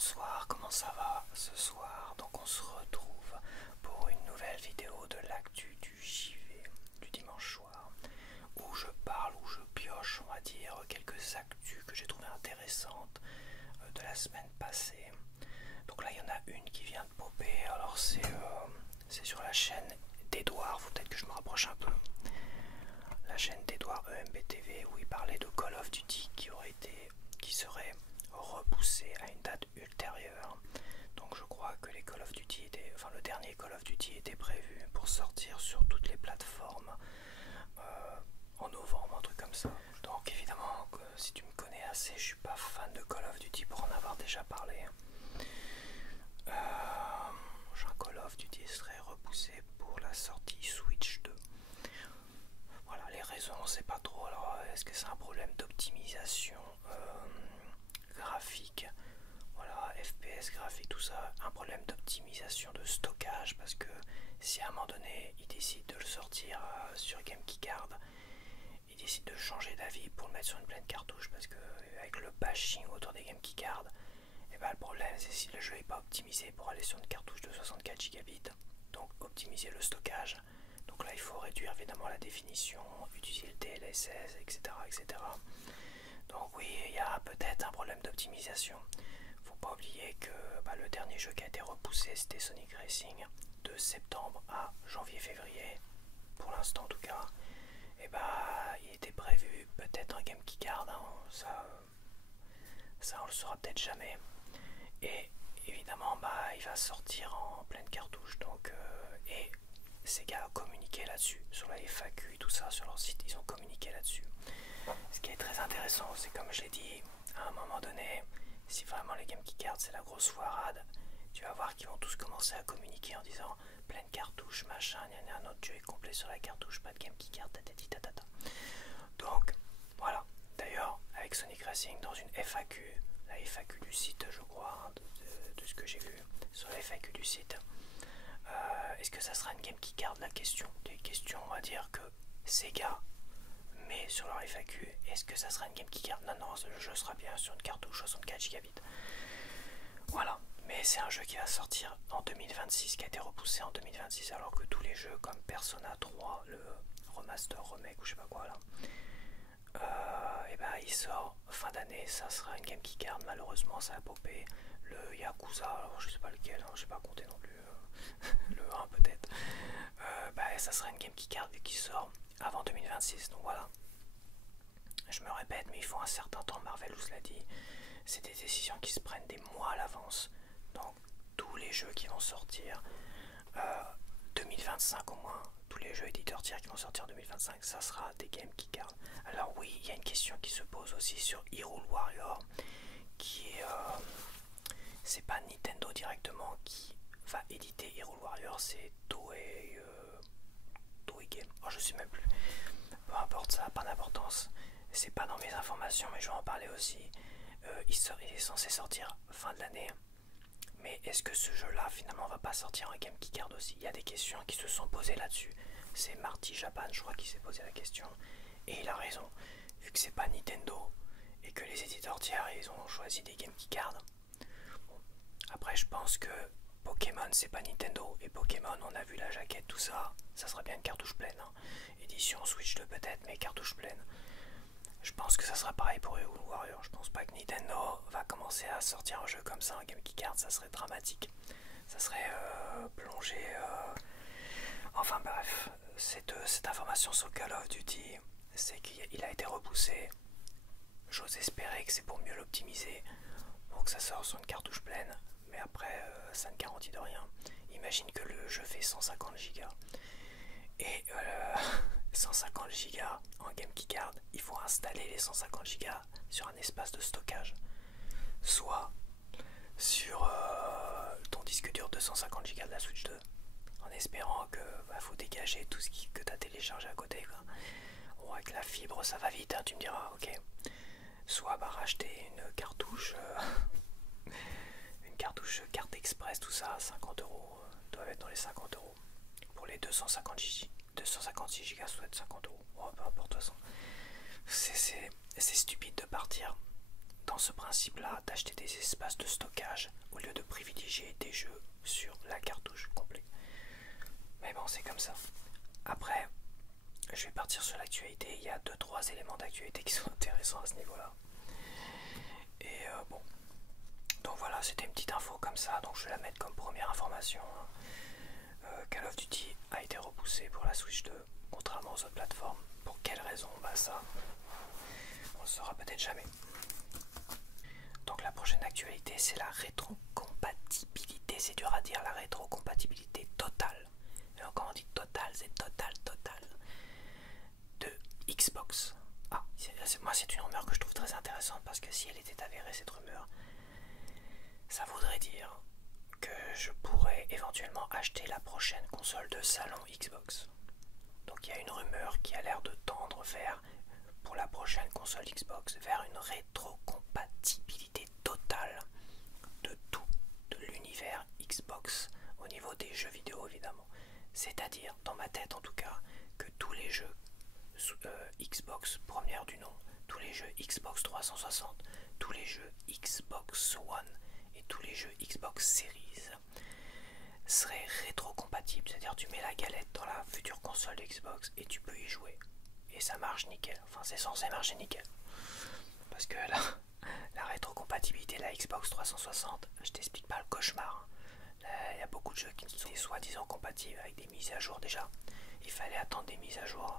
bonsoir, comment ça va ce soir? Donc on se retrouve pour une nouvelle vidéo de l'actu du JV du dimanche soir où je parle, où je pioche, on va dire, quelques actus que j'ai trouvées intéressantes de la semaine passée. Donc là il y en a une qui vient de popper, alors c'est sur la chaîne d'Edouard, faut peut-être que je me rapproche un peu. La chaîne d'Edouard EMBTV où il parlait de Call of Duty qui serait repoussé à une date ultérieure. Donc je crois que les Call of Duty le dernier Call of Duty était prévu pour sortir sur toutes les plateformes en novembre, un truc comme ça. Donc évidemment, si tu me connais assez, je suis pas fan de Call of Duty pour en avoir déjà parlé. Un Call of Duty serait repoussé pour la sortie Switch 2. Voilà, les raisons on sait pas trop. Alors est-ce que c'est un problème d'optimisation graphique, voilà, FPS graphique, tout ça, un problème d'optimisation de stockage, parce que si à un moment donné ils décident de le sortir sur Game Keycard, ils décident de changer d'avis pour le mettre sur une pleine cartouche, parce que avec le bashing autour des Game Keycard, et ben le problème c'est si le jeu n'est pas optimisé pour aller sur une cartouche de 64 gigabits, donc optimiser le stockage. Donc là il faut réduire évidemment la définition, utiliser le DLSS, etc. etc. Donc oui, il y a peut-être un problème d'optimisation. Faut pas oublier que le dernier jeu qui a été repoussé c'était Sonic Racing de septembre à janvier-février, pour l'instant en tout cas. Et il était prévu peut-être un Game Keycard, hein, ça on le saura peut-être jamais. Et évidemment il va sortir en pleine cartouche, donc et Sega a communiqué là-dessus, sur la FAQ et tout ça, sur leur site, ils ont communiqué là-dessus. Ce qui est très intéressant, c'est comme je l'ai dit, à un moment donné, si vraiment les Game Keycard c'est la grosse foirade, tu vas voir qu'ils vont tous commencer à communiquer en disant pleine cartouche, machin, notre jeu est complet sur la cartouche, pas de Game Keycard, tatati tatata. Donc voilà, d'ailleurs avec Sonic Racing dans une FAQ, la FAQ du site je crois, hein, de ce que j'ai vu sur la FAQ du site, est-ce que ça sera une Game Keycard? La question, des questions, on va dire que Sega met sur leur FAQ, est-ce que ça sera une Game Keycard? Non, le jeu sera bien sur une cartouche 64 Go. Voilà, mais c'est un jeu qui va sortir en 2026, qui a été repoussé en 2026, alors que tous les jeux comme Persona 3, le remaster, remake ou je sais pas quoi là, il sort fin d'année, ça sera une Game Keycard, malheureusement ça a popé. Le Yakuza, alors je sais pas lequel, hein, je sais pas compter non plus, le 1 peut-être, ça sera une Game Keycard qui sort avant 2026, donc voilà. Je me répète, mais il faut un certain temps, Marvelous l'a dit, c'est des décisions qui se prennent des mois à l'avance, donc tous les jeux qui vont sortir 2025 au moins, tous les jeux éditeurs tiers qui vont sortir en 2025, ça sera des Game Keycard. Alors oui, il y a une question qui se pose aussi sur Hyrule Warrior, qui est c'est pas Nintendo directement qui va éditer Hyrule Warrior, c'est Toei Game, je sais même plus, peu importe, ça n'a pas d'importance, c'est pas dans mes informations mais je vais en parler aussi. Il est censé sortir fin de l'année, mais est-ce que ce jeu là finalement va pas sortir en Game Keycard aussi? Il y a des questions qui se sont posées là-dessus, c'est Marty Japan je crois qui s'est posé la question, et il a raison, vu que c'est pas Nintendo et que les éditeurs tiers ils ont choisi des Game Keycard. Bon. Après je pense que Pokémon c'est pas Nintendo, et Pokémon on a vu la jaquette, tout ça, ça sera bien une cartouche pleine, hein. Édition Switch 2 peut-être, mais cartouche pleine. Je pense que ça sera pareil pour Hyrule Warrior, je pense pas que Nintendo va commencer à sortir un jeu comme ça en Game Keycard, ça serait dramatique. Ça serait plongé... Enfin bref, cette information sur Call of Duty, c'est qu'il a été repoussé. J'ose espérer que c'est pour mieux l'optimiser, pour que ça sorte sur une cartouche pleine, mais après ça ne garantit de rien. Imagine que le jeu fait 150 Go et 150 Go en Game Keycard, il faut installer les 150 Go sur un espace de stockage, soit sur ton disque dur de 150 Go de la Switch 2, en espérant que faut dégager tout ce que tu as téléchargé à côté, quoi. Bon, avec la fibre ça va vite, hein, tu me diras, ok. Soit racheter une cartouche carte express, tout ça, 50 euros, doit être dans les 50 euros. Pour les 256 Go, ça doit être 50 euros. Oh, peu importe, de toute façon. C'est stupide de partir dans ce principe principe-là d'acheter des espaces de stockage au lieu de privilégier des jeux sur la cartouche complète. Mais bon, c'est comme ça. Après, je vais partir sur l'actualité. Il y a 2-3 éléments d'actualité qui sont intéressants à ce niveau-là. Et bon. Donc voilà, c'était une petite info comme ça. Donc je vais la mettre comme première information. Call of Duty a été repoussé pour la Switch 2, contrairement aux autres plateformes. Pour quelle raison? Bah ça, on le saura peut-être jamais. Donc la prochaine actualité, c'est la rétrocompatibilité. C'est dur à dire, la rétrocompatibilité totale. Et quand on dit totale, c'est total de Xbox. Ah, moi c'est une rumeur que je trouve très intéressante parce que si elle était avérée, cette rumeur, ça voudrait dire que je pourrais éventuellement acheter la prochaine console de salon Xbox. Donc il y a une rumeur qui a l'air de tendre vers, pour la prochaine console Xbox, vers une rétrocompatibilité totale de tout, de l'univers Xbox au niveau des jeux vidéo évidemment. C'est-à-dire, dans ma tête en tout cas, que tous les jeux Xbox première du nom, tous les jeux Xbox 360, tous les jeux Xbox One et tous les jeux Xbox Series seraient rétrocompatibles. C'est-à-dire tu mets la galette dans la future console Xbox et tu peux y jouer. Et ça marche nickel. Enfin c'est censé marcher nickel. Parce que là, la rétrocompatibilité de la Xbox 360, je t'explique pas le cauchemar. Il y a beaucoup de jeux qui sont soi-disant compatibles avec des mises à jour déjà. Il fallait attendre des mises à jour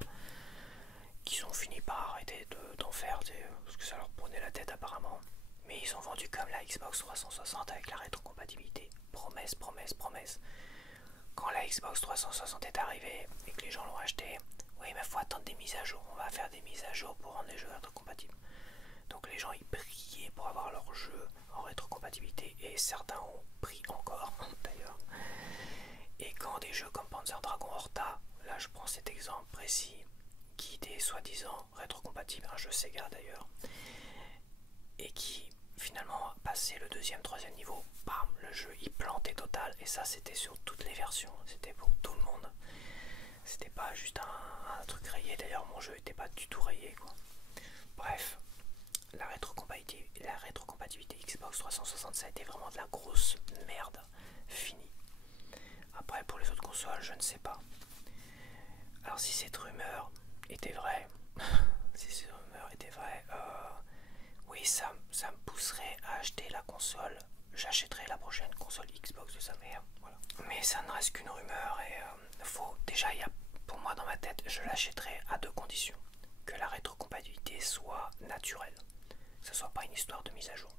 qu'ils ont fini par arrêter d'en faire parce que ça leur prenait la tête apparemment. Mais ils ont vendu comme la Xbox 360 avec la rétrocompatibilité. Promesse, promesse, promesse. Quand la Xbox 360 est arrivée et que les gens l'ont acheté, oui mais faut attendre des mises à jour. On va faire des mises à jour pour rendre les jeux rétrocompatibles. Donc les gens ils priaient pour avoir leur jeu en rétrocompatibilité et certains ont pris encore d'ailleurs. Et quand des jeux comme Panzer Dragon Horta, là je prends cet exemple précis, qui était soi-disant rétrocompatible, un jeu Sega d'ailleurs, et qui finalement passait le deuxième, troisième niveau, bam, le jeu il plantait total, et ça c'était sur toutes les versions, c'était pour tout le monde. C'était pas juste un truc rayé, d'ailleurs mon jeu était pas du tout rayé quoi. Bref, la rétrocompatibilité Xbox 360 ça a été vraiment de la grosse merde finie. Après pour les autres consoles je ne sais pas. Alors si cette rumeur était vraie, oui ça me pousserait à acheter la console. J'achèterai la prochaine console Xbox de sa mère, voilà. Mais ça ne reste qu'une rumeur et déjà pour moi dans ma tête je l'achèterai à deux conditions. Que la rétrocompatibilité soit naturelle, que ce soit pas une histoire de mise à jour.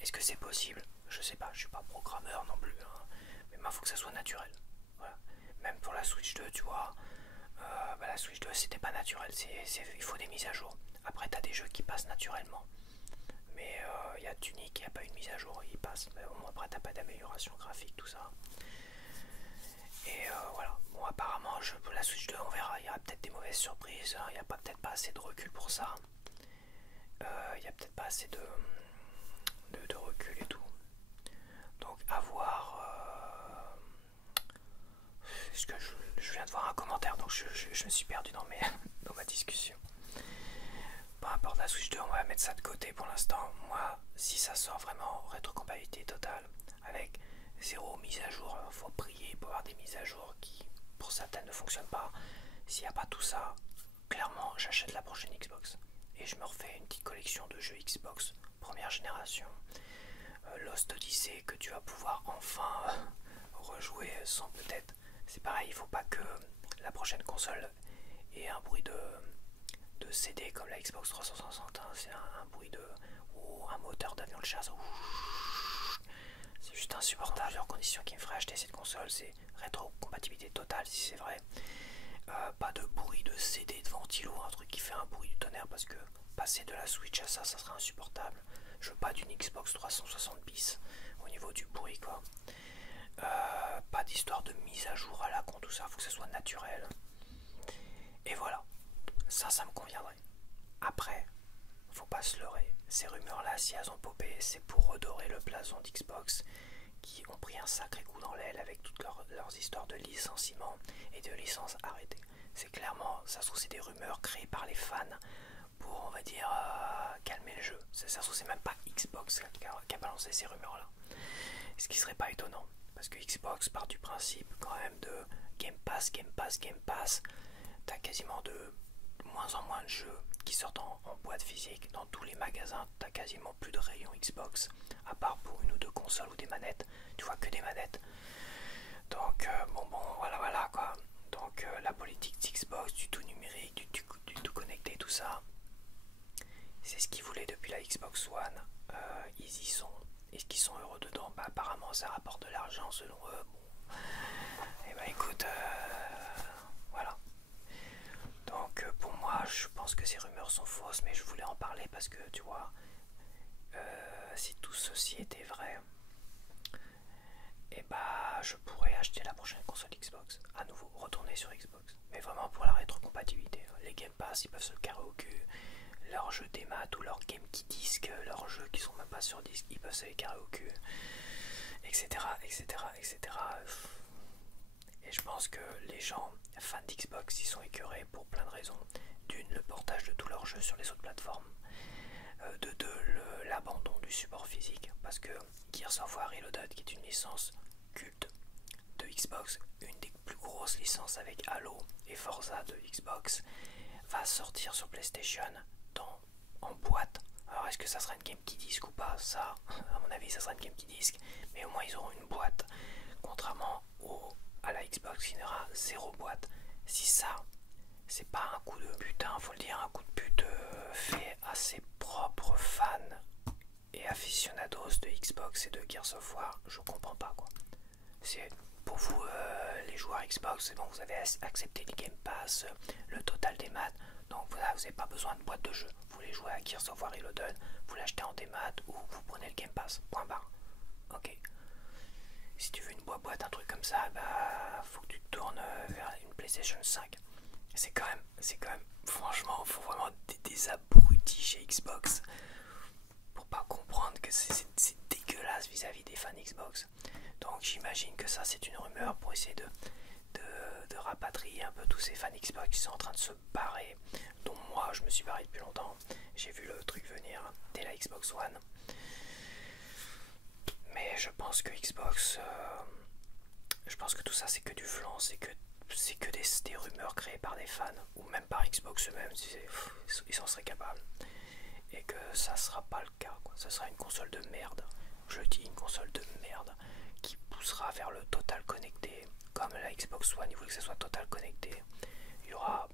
Est-ce que c'est possible? Je sais pas, je suis pas programmeur non plus, hein. Mais il faut que ça soit naturel. Voilà. Même pour la Switch 2, tu vois, la Switch 2 c'était pas naturel, il faut des mises à jour. Après t'as des jeux qui passent naturellement. Mais il y a Tunic qui a pas une mise à jour, il passe. Mais bon, après t'as pas d'amélioration graphique, tout ça. Et voilà. Bon apparemment la Switch 2 on verra, il y aura peut-être des mauvaises surprises, hein. Il n'y a peut-être pas assez de recul pour ça. Il n'y a peut-être pas assez de recul et tout. Donc à voir. Est-ce que je viens de voir un commentaire, donc je me suis perdu dans ma discussion. Peu importe la Switch 2, on va mettre ça de côté pour l'instant. Moi, si ça sort vraiment rétrocompatibilité totale, avec zéro mise à jour, il faut prier pour avoir des mises à jour qui, pour certaines, ne fonctionnent pas. S'il n'y a pas tout ça, clairement, j'achète la prochaine Xbox. Et je me refais une petite collection de jeux Xbox première génération. Lost Odyssey que tu vas pouvoir enfin rejouer sans peut-être. C'est pareil, il faut pas que la prochaine console ait un bruit de CD comme la Xbox 360, hein. C'est un bruit ou un moteur d'avion de chasse. C'est juste insupportable. Les conditions qui me feraient acheter cette console, c'est rétrocompatibilité totale si c'est vrai. Pas de bruit de CD de ventilo, un truc qui fait un bruit du tonnerre, parce que passer de la Switch à ça serait insupportable. Je veux pas d'une Xbox 360 bis au niveau du bruit quoi. Pas d'histoire de mise à jour à la con, tout ça, faut que ça soit naturel. Et voilà, ça me conviendrait. Après, faut pas se leurrer, ces rumeurs là si elles ont popé, c'est pour redorer le blason d'Xbox qui ont pris un sacré coup dans l'aile avec toutes leurs histoires de licenciement et de licences arrêtées. C'est clairement, ça se trouve c'est des rumeurs créées par les fans pour, on va dire, calmer le jeu. Ça se trouve c'est même pas Xbox qui a balancé ces rumeurs-là. Ce qui serait pas étonnant, parce que Xbox part du principe quand même de Game Pass, Game Pass, Game Pass. T'as quasiment de moins en moins de jeux qui sortent en boîte physique. Dans tous les magasins, t'as quasiment plus de rayons Xbox, à part pour une ou deux consoles ou des manettes. Tu vois que des manettes. Donc voilà quoi. Donc la politique d'Xbox, du tout numérique, du tout connecté, tout ça, c'est ce qu'ils voulaient depuis la Xbox One. Ils y sont. Est-ce qu'ils sont heureux dedans? Bah apparemment ça rapporte de l'argent selon eux. Bon. Et bah écoute, voilà. Donc pour moi, je pense que ces rumeurs sont fausses, mais je voulais en parler parce que tu vois, si tout ceci était vrai, et bah je pourrais acheter la prochaine console Xbox, à nouveau retourner sur Xbox, mais vraiment pour la rétrocompatibilité. Les Game Pass, ils peuvent se le carrer au cul. Leurs jeux démat ou leurs Game Key Disc, leurs jeux qui sont même pas sur disque, ils peuvent se les carrer au cul, etc., etc., etc. Et je pense que les gens fans d'Xbox, ils sont écœurés pour plein de raisons. D'une, le portage de tous leurs jeux sur les autres plateformes. De deux, l'abandon du support physique, parce que Gears of War Reloaded, qui est une licence culte de Xbox, une des plus grosses licences avec Halo et Forza de Xbox, va sortir sur PlayStation en boîte. Alors est-ce que ça sera une Game Key Disc ou pas? Ça, à mon avis, ça sera une Game Key Disc, mais au moins ils auront une boîte, contrairement à la Xbox qui n'aura zéro boîte. Si ça, c'est pas un coup de putain, faut le dire, un coup de pute fait à ses propres fans et aficionados de Xbox et de Gears of War, je comprends pas quoi. C'est pour vous les joueurs Xbox, c'est bon, vous avez accepté les Game Pass, le total des maths, donc voilà, vous n'avez pas besoin de boîte de jeu. Vous voulez jouer à Gears of War Reloaded, vous l'achetez en démat ou vous prenez le Game Pass. Point barre. Ok. Si tu veux une boîte, un truc comme ça, bah faut que tu te tournes vers une PlayStation 5. C'est quand même, franchement, faut vraiment des abrutis chez Xbox pour pas comprendre que c'est dégueulasse vis-à-vis des fans Xbox. Donc j'imagine que ça c'est une rumeur pour essayer de rapatrier un peu tous ces fans Xbox qui sont en train de se barrer, dont moi je me suis barré depuis longtemps. J'ai vu le truc venir dès la Xbox One. Mais je pense que Xbox, je pense que tout ça c'est que du flan, c'est que des rumeurs créées par des fans, ou même par Xbox eux-mêmes, ils en seraient capables. Et que ça sera pas le cas, quoi. Ça sera une console de merde. Je dis une console de merde qui poussera vers le total connecté. Comme la Xbox One, il voulait que ça soit total connecté. Il y aura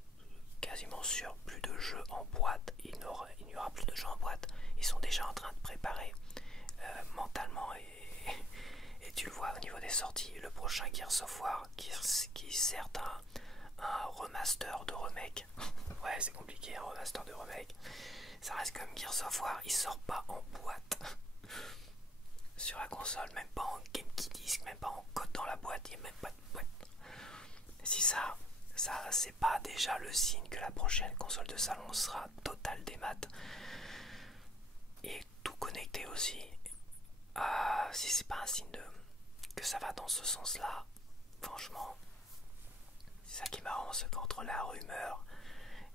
quasiment sûr plus de jeux en boîte. Il n'y aura plus de jeux en boîte. Ils sont déjà en train de préparer mentalement et tu le vois au niveau des sorties. Le prochain Gears of War qui est certes un remaster de remake. Ouais, c'est compliqué, un remaster de remake. Ça reste comme Gears of War, il sort pas en boîte sur la console, même pas en Game Key Disc, même pas en code dans la boîte, il n'y a même pas de boîte. Si ça c'est pas déjà le signe que la prochaine console de salon sera total démat et tout connecté aussi. Si c'est pas un signe que ça va dans ce sens-là, franchement, c'est ça qui est marrant, c'est qu'entre la rumeur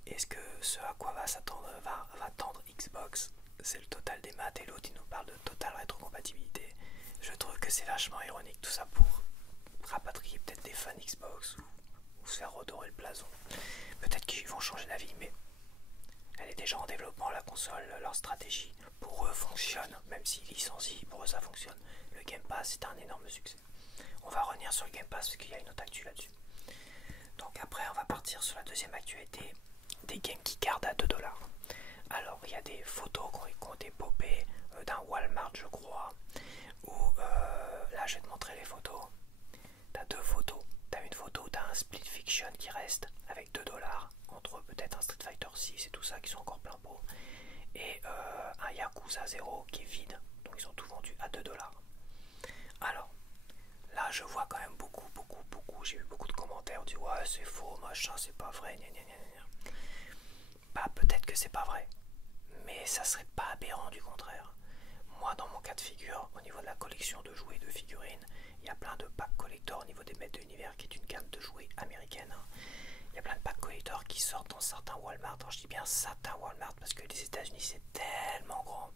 et ce à quoi va tendre Xbox, c'est le total des maths, et l'autre il nous parle de total rétrocompatibilité. Je trouve que c'est vachement ironique tout ça pour rapatrier peut-être des fans Xbox ou se faire redorer le blason. Peut-être qu'ils vont changer d'avis, mais elle est déjà en développement la console, leur stratégie pour eux fonctionne, même s'ils licencient, pour eux ça fonctionne. Le Game Pass c'est un énorme succès. On va revenir sur le Game Pass parce qu'il y a une autre actu là-dessus. Donc après on va partir sur la deuxième actualité, des game keycards à 2$. Alors il y a des photos qui ont été popées d'un Walmart je crois, où là je vais te montrer les photos. T'as deux photos, t'as une photo, t'as un Split Fiction qui reste avec 2$, entre peut-être un Street Fighter 6 et tout ça qui sont encore plein pot, et un Yakuza 0 qui est vide, donc ils ont tout vendu à 2$. Alors là je vois quand même beaucoup, j'ai eu beaucoup de commentaires du ouais c'est faux, machin, c'est pas vrai, gna gna gna gna. Bah peut-être que c'est pas vrai, mais ça serait pas aberrant du contraire. Moi dans mon cas de figure, au niveau de la collection de jouets et de figurines, il y a plein de packs collector au niveau des maîtres de l'univers qui est une gamme de jouets américaine. Il y a plein de packs collector qui sortent dans certains Walmart. Alors je dis bien certains Walmart parce que les États-Unis c'est tellement grand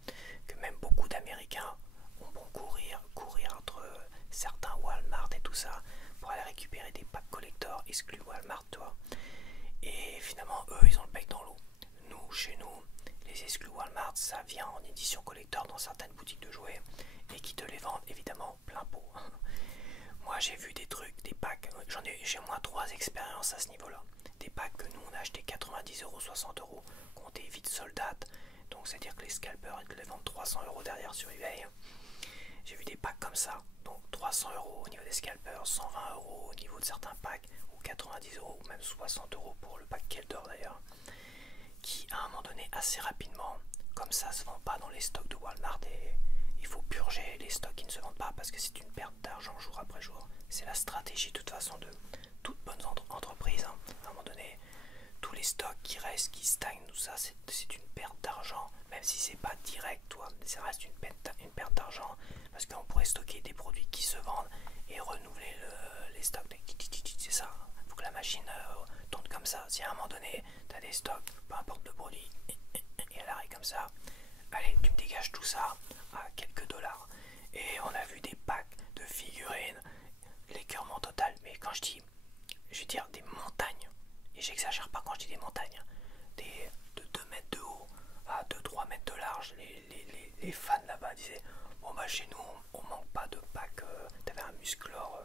que même beaucoup d'Américains vont courir entre certains Walmart et tout ça pour aller récupérer des packs collector exclus Walmart, toi. Et finalement, eux, ils ont le bec dans l'eau. Nous, chez nous, les exclus Walmart, ça vient en édition collector dans certaines boutiques de jouets et qui te les vendent évidemment plein pot. Moi, j'ai vu des trucs, des packs, j'ai au moins 3 expériences à ce niveau-là. Des packs que nous, on a acheté 90 euros, 60 euros, comptés vite soldats. Donc, c'est-à-dire que les scalpers, ils te les vendent 300 euros derrière sur eBay. J'ai vu des packs comme ça, donc 300 euros au niveau des scalpers, 120 euros au niveau de certains packs, ou 90 euros, ou même 60 euros pour le pack Keldor d'ailleurs, qui à un moment donné, assez rapidement, comme ça se vend pas dans les stocks de Walmart, et il faut purger les stocks qui ne se vendent pas parce que c'est une perte d'argent jour après jour. C'est la stratégie de toute façon de toute bonne entreprise. Hein. À un moment donné, tous les stocks qui restent, qui stagnent, tout ça, c'est une perte d'argent, même si c'est pas direct, toi, ça reste une perte d'argent, parce qu'on pourrait stocker des produits qui se vendent et renouveler les stocks. C'est ça, il faut que la machine tourne comme ça. Si à un moment donné, tu as des stocks, peu importe le produit, et elle arrive comme ça, allez, tu me dégages tout ça à quelques dollars. Et on a vu des packs de figurines, l'écœurement total, mais quand je veux dire des montagnes, et j'exagère pas quand je dis des montagnes, de 2 mètres de haut à 2-3 mètres de large. Les fans là-bas disaient bon bah chez nous on manque pas de pack. T'avais un musclor,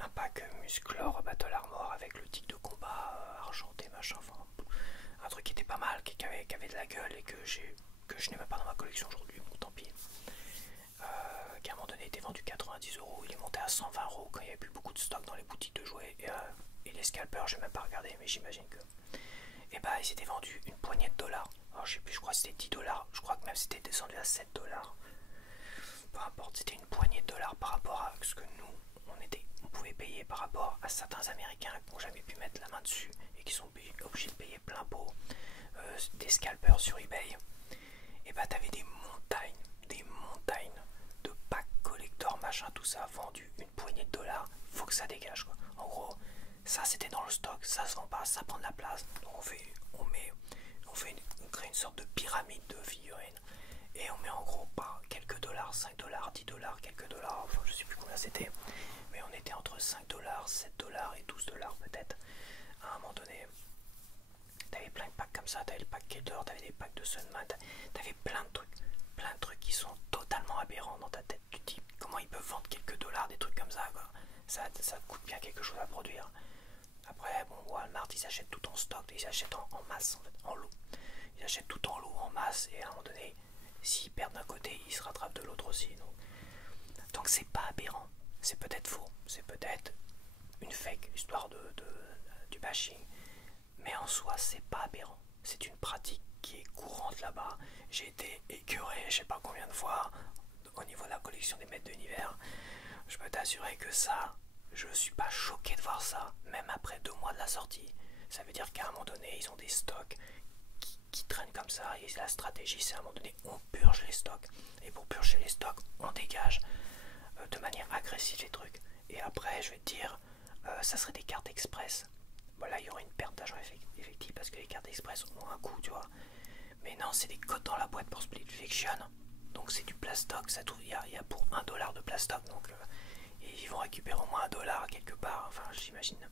un pack musclor Battle Armor avec le tic de combat argenté machin, enfin un truc qui était pas mal, qui avait de la gueule et que je n'ai même pas dans ma collection aujourd'hui, bon tant pis. Qui à un moment donné était vendu 90 euros, il est monté à 120 euros quand il n'y avait plus beaucoup de stock dans les boutiques de jouets. Et les scalpers, j'ai même pas regardé, mais j'imagine que. Et bah, ils étaient vendus une poignée de dollars. Alors, je sais plus, je crois que c'était 10 dollars. Je crois que même c'était descendu à 7 dollars. Peu importe, c'était une poignée de dollars par rapport à ce que nous, on pouvait payer par rapport à certains Américains qui n'ont jamais pu mettre la main dessus et qui sont obligés de payer plein pot des scalpers sur eBay. Et bah, t'avais des montagnes de packs collector, machin, tout ça, vendu une poignée de dollars. Faut que ça dégage, quoi. En gros, ça c'était dans le stock, ça se vend pas, ça prend de la place. Donc on crée une sorte de pyramide de figurines et on met en gros pas quelques dollars, 5 dollars, 10 dollars, quelques dollars, enfin je sais plus combien c'était, mais on était entre 5 dollars, 7 dollars et 12 dollars peut-être. À un moment donné, t'avais plein de packs comme ça, t'avais le pack Keldor, t'avais des packs de Sunman, t'avais plein de trucs qui sont totalement aberrants dans ta tête. Tu te dis comment ils peuvent vendre quelques dollars des trucs comme ça, quoi. Ça coûte bien quelque chose à produire. Après, bon, Walmart, ils achètent tout en stock, ils achètent en masse, en fait, en lot. Ils achètent tout en lot, en masse, et à un moment donné, s'ils perdent d'un côté, ils se rattrapent de l'autre aussi. Donc c'est pas aberrant, c'est peut-être faux, c'est peut-être une fake, histoire du bashing, mais en soi, c'est pas aberrant. C'est une pratique qui est courante là-bas. J'ai été écœuré, je sais pas combien de fois, au niveau de la collection des maîtres d'univers. Je peux t'assurer que ça, je suis pas choqué de voir ça, même après 2 mois de la sortie. Ça veut dire qu'à un moment donné, ils ont des stocks qui traînent comme ça, et la stratégie, c'est à un moment donné, on purge les stocks. Et pour purger les stocks, on dégage de manière agressive les trucs. Et après, je vais te dire, ça serait des cartes express. Voilà, il y aurait une perte d'argent effective parce que les cartes express ont un coût, tu vois. Mais non, c'est des codes dans la boîte pour Split Fiction. Donc c'est du plastoc, il y a pour 1 dollar de plastoc, donc ils vont récupérer au moins 1 dollar quelque part, enfin j'imagine.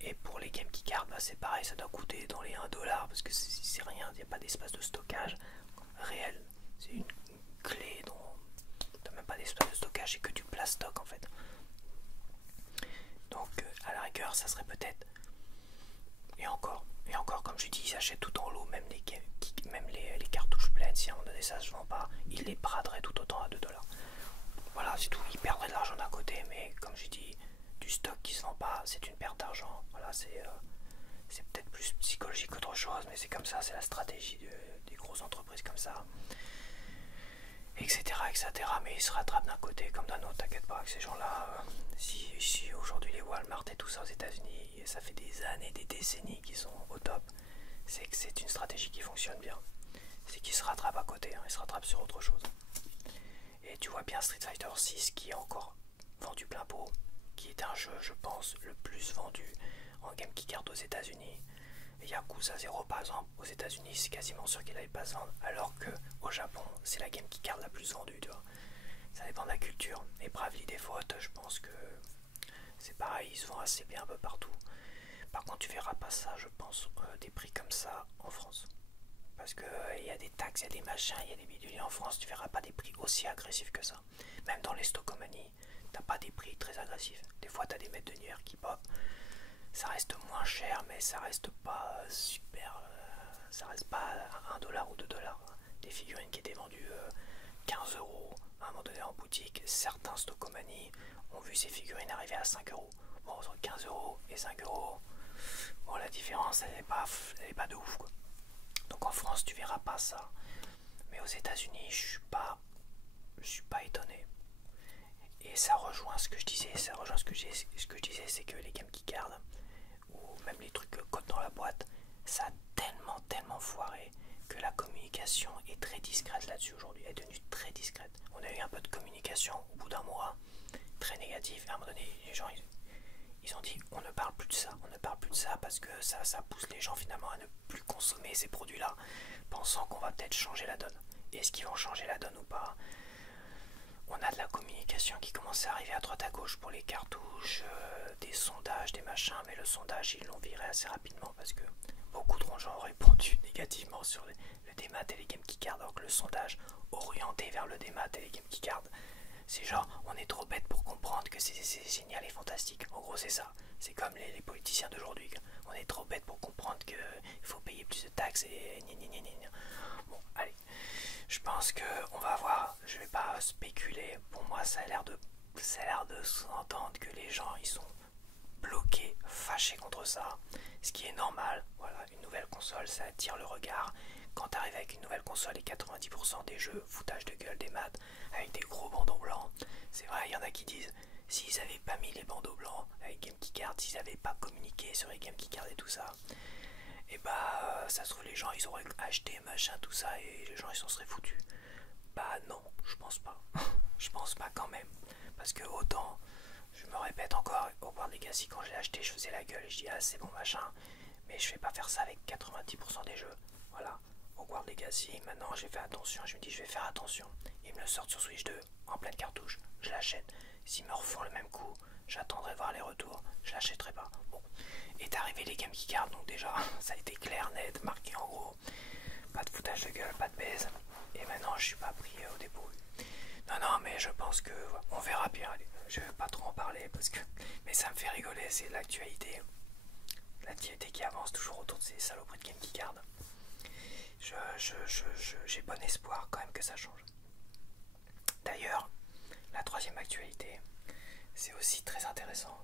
Et pour les games qui card, bah, c'est pareil, ça doit coûter dans les 1 dollar parce que c'est rien, il n'y a pas d'espace de stockage réel. C'est une clé dont t'as même pas d'espace de stockage, c'est que du plastoc en fait. Donc à la rigueur, ça serait peut-être. Et encore, comme je dis, ils achètent tout en lot, même les cartouches pleines. Si à un moment donné ça se vend pas, ils les braderaient tout autant à 2 dollars. Voilà, c'est tout. Ils perdraient de l'argent d'un côté, mais comme je dis, du stock qui se vend pas, c'est une perte d'argent. Voilà, c'est peut-être plus psychologique qu'autre chose, mais c'est comme ça, c'est la stratégie des grosses entreprises comme ça, etc., etc. Mais ils se rattrapent d'un côté comme d'un autre. T'inquiète pas que ces gens-là, si aujourd'hui les Walmart et tout ça aux États-Unis, ça fait des années, des décennies qu'ils sont au top, c'est que c'est une stratégie qui fonctionne bien. C'est qu'ils se rattrapent à côté, hein, ils se rattrapent sur autre chose. Et tu vois bien Street Fighter 6 qui est encore vendu plein pot. qui est un jeu, je pense, le plus vendu en Game Key Card aux États-Unis. Yakuza 0 par exemple, aux États-Unis c'est quasiment sûr qu'il n'allait pas se vendre, alors que au Japon c'est la Game Key Card la plus vendue, tu vois. Ça dépend de la culture. Et Bravely Default, je pense que c'est pareil, ils se vendent assez bien un peu partout. Par contre, tu verras pas ça, je pense, des prix comme ça en France. Parce que il y a des taxes, il y a des machins, il y a des bidules en France, tu verras pas des prix aussi agressifs que ça. Même dans les Stockomanie, t'as pas des prix très agressifs. Des fois, t'as des mètres de New York qui pop. Ça reste moins cher, mais ça reste pas super. Ça reste pas $1 ou $2. Des figurines qui étaient vendues 15 € à un moment donné en boutique. Certains Stockomanie ont vu ces figurines arriver à 5 €. Bon, entre 15 € et 5 €, bon, la différence, elle n'est pas de ouf, quoi. Donc en France, tu verras pas ça. Mais aux États-Unis, je suis pas étonné. Et ça rejoint ce que je disais, c'est que les Game Key Cards, ou même les trucs code dans la boîte, ça a tellement foiré que la communication est très discrète là-dessus aujourd'hui. Elle est devenue très discrète. On a eu un peu de communication au bout d'un mois, très négative. Et à un moment donné, les gens, ils ont dit on ne parle plus de ça, parce que ça pousse les gens finalement à ne plus consommer ces produits-là, pensant qu'on va peut-être changer la donne. Et est-ce qu'ils vont changer la donne ou pas? On a de la communication qui commence à arriver à droite à gauche pour les cartouches, des sondages, des machins, mais le sondage ils l'ont viré assez rapidement parce que beaucoup de gens ont répondu négativement sur le démat et les Game Key Cards, alors que le sondage orienté vers le démat et les Game Key Cards, c'est genre on est trop bête pour comprendre que c'est génial et fantastique. En gros c'est ça, c'est comme les politiciens d'aujourd'hui, on est trop bête pour comprendre qu'il faut payer plus de taxes et bon allez. Je pense qu'on va voir, je vais pas spéculer, pour moi ça a l'air de sous-entendre que les gens ils sont bloqués, fâchés contre ça, ce qui est normal. Voilà, une nouvelle console ça attire le regard. Quand tu arrives avec une nouvelle console et 90% des jeux, foutage de gueule des maths, avec des gros bandeaux blancs, c'est vrai, il y en a qui disent s'ils avaient pas mis les bandeaux blancs avec Game Key Card, s'ils avaient pas communiqué sur les Game Key Card et tout ça, et bah ça se trouve les gens ils auraient acheté machin tout ça et les gens ils s'en seraient foutus. Bah non, je pense pas. Je pense pas quand même. Parce que autant, je me répète encore, Hogwarts Legacy quand je l'ai acheté je faisais la gueule et je dis ah c'est bon machin, mais je vais pas faire ça avec 90% des jeux. Voilà, Hogwarts Legacy, maintenant j'ai fait attention, je me dis je vais faire attention. Ils me le sortent sur Switch 2 en pleine cartouche, je l'achète. S'ils me refont le même coup, j'attendrai voir les retours, je l'achèterai pas. Bon, est arrivé les Game Key Cards, donc déjà ça a été clair, net, marqué en gros. Pas de foutage de gueule, pas de baise. Et maintenant je suis pas pris au dépourvu. Non mais je pense que on verra bien. Je vais pas trop en parler parce que mais ça me fait rigoler, c'est l'actualité. L'actualité qui avance toujours autour de ces saloperies de Game Key Card. J'ai bon espoir quand même que ça change. D'ailleurs, la troisième actualité, c'est aussi très intéressant.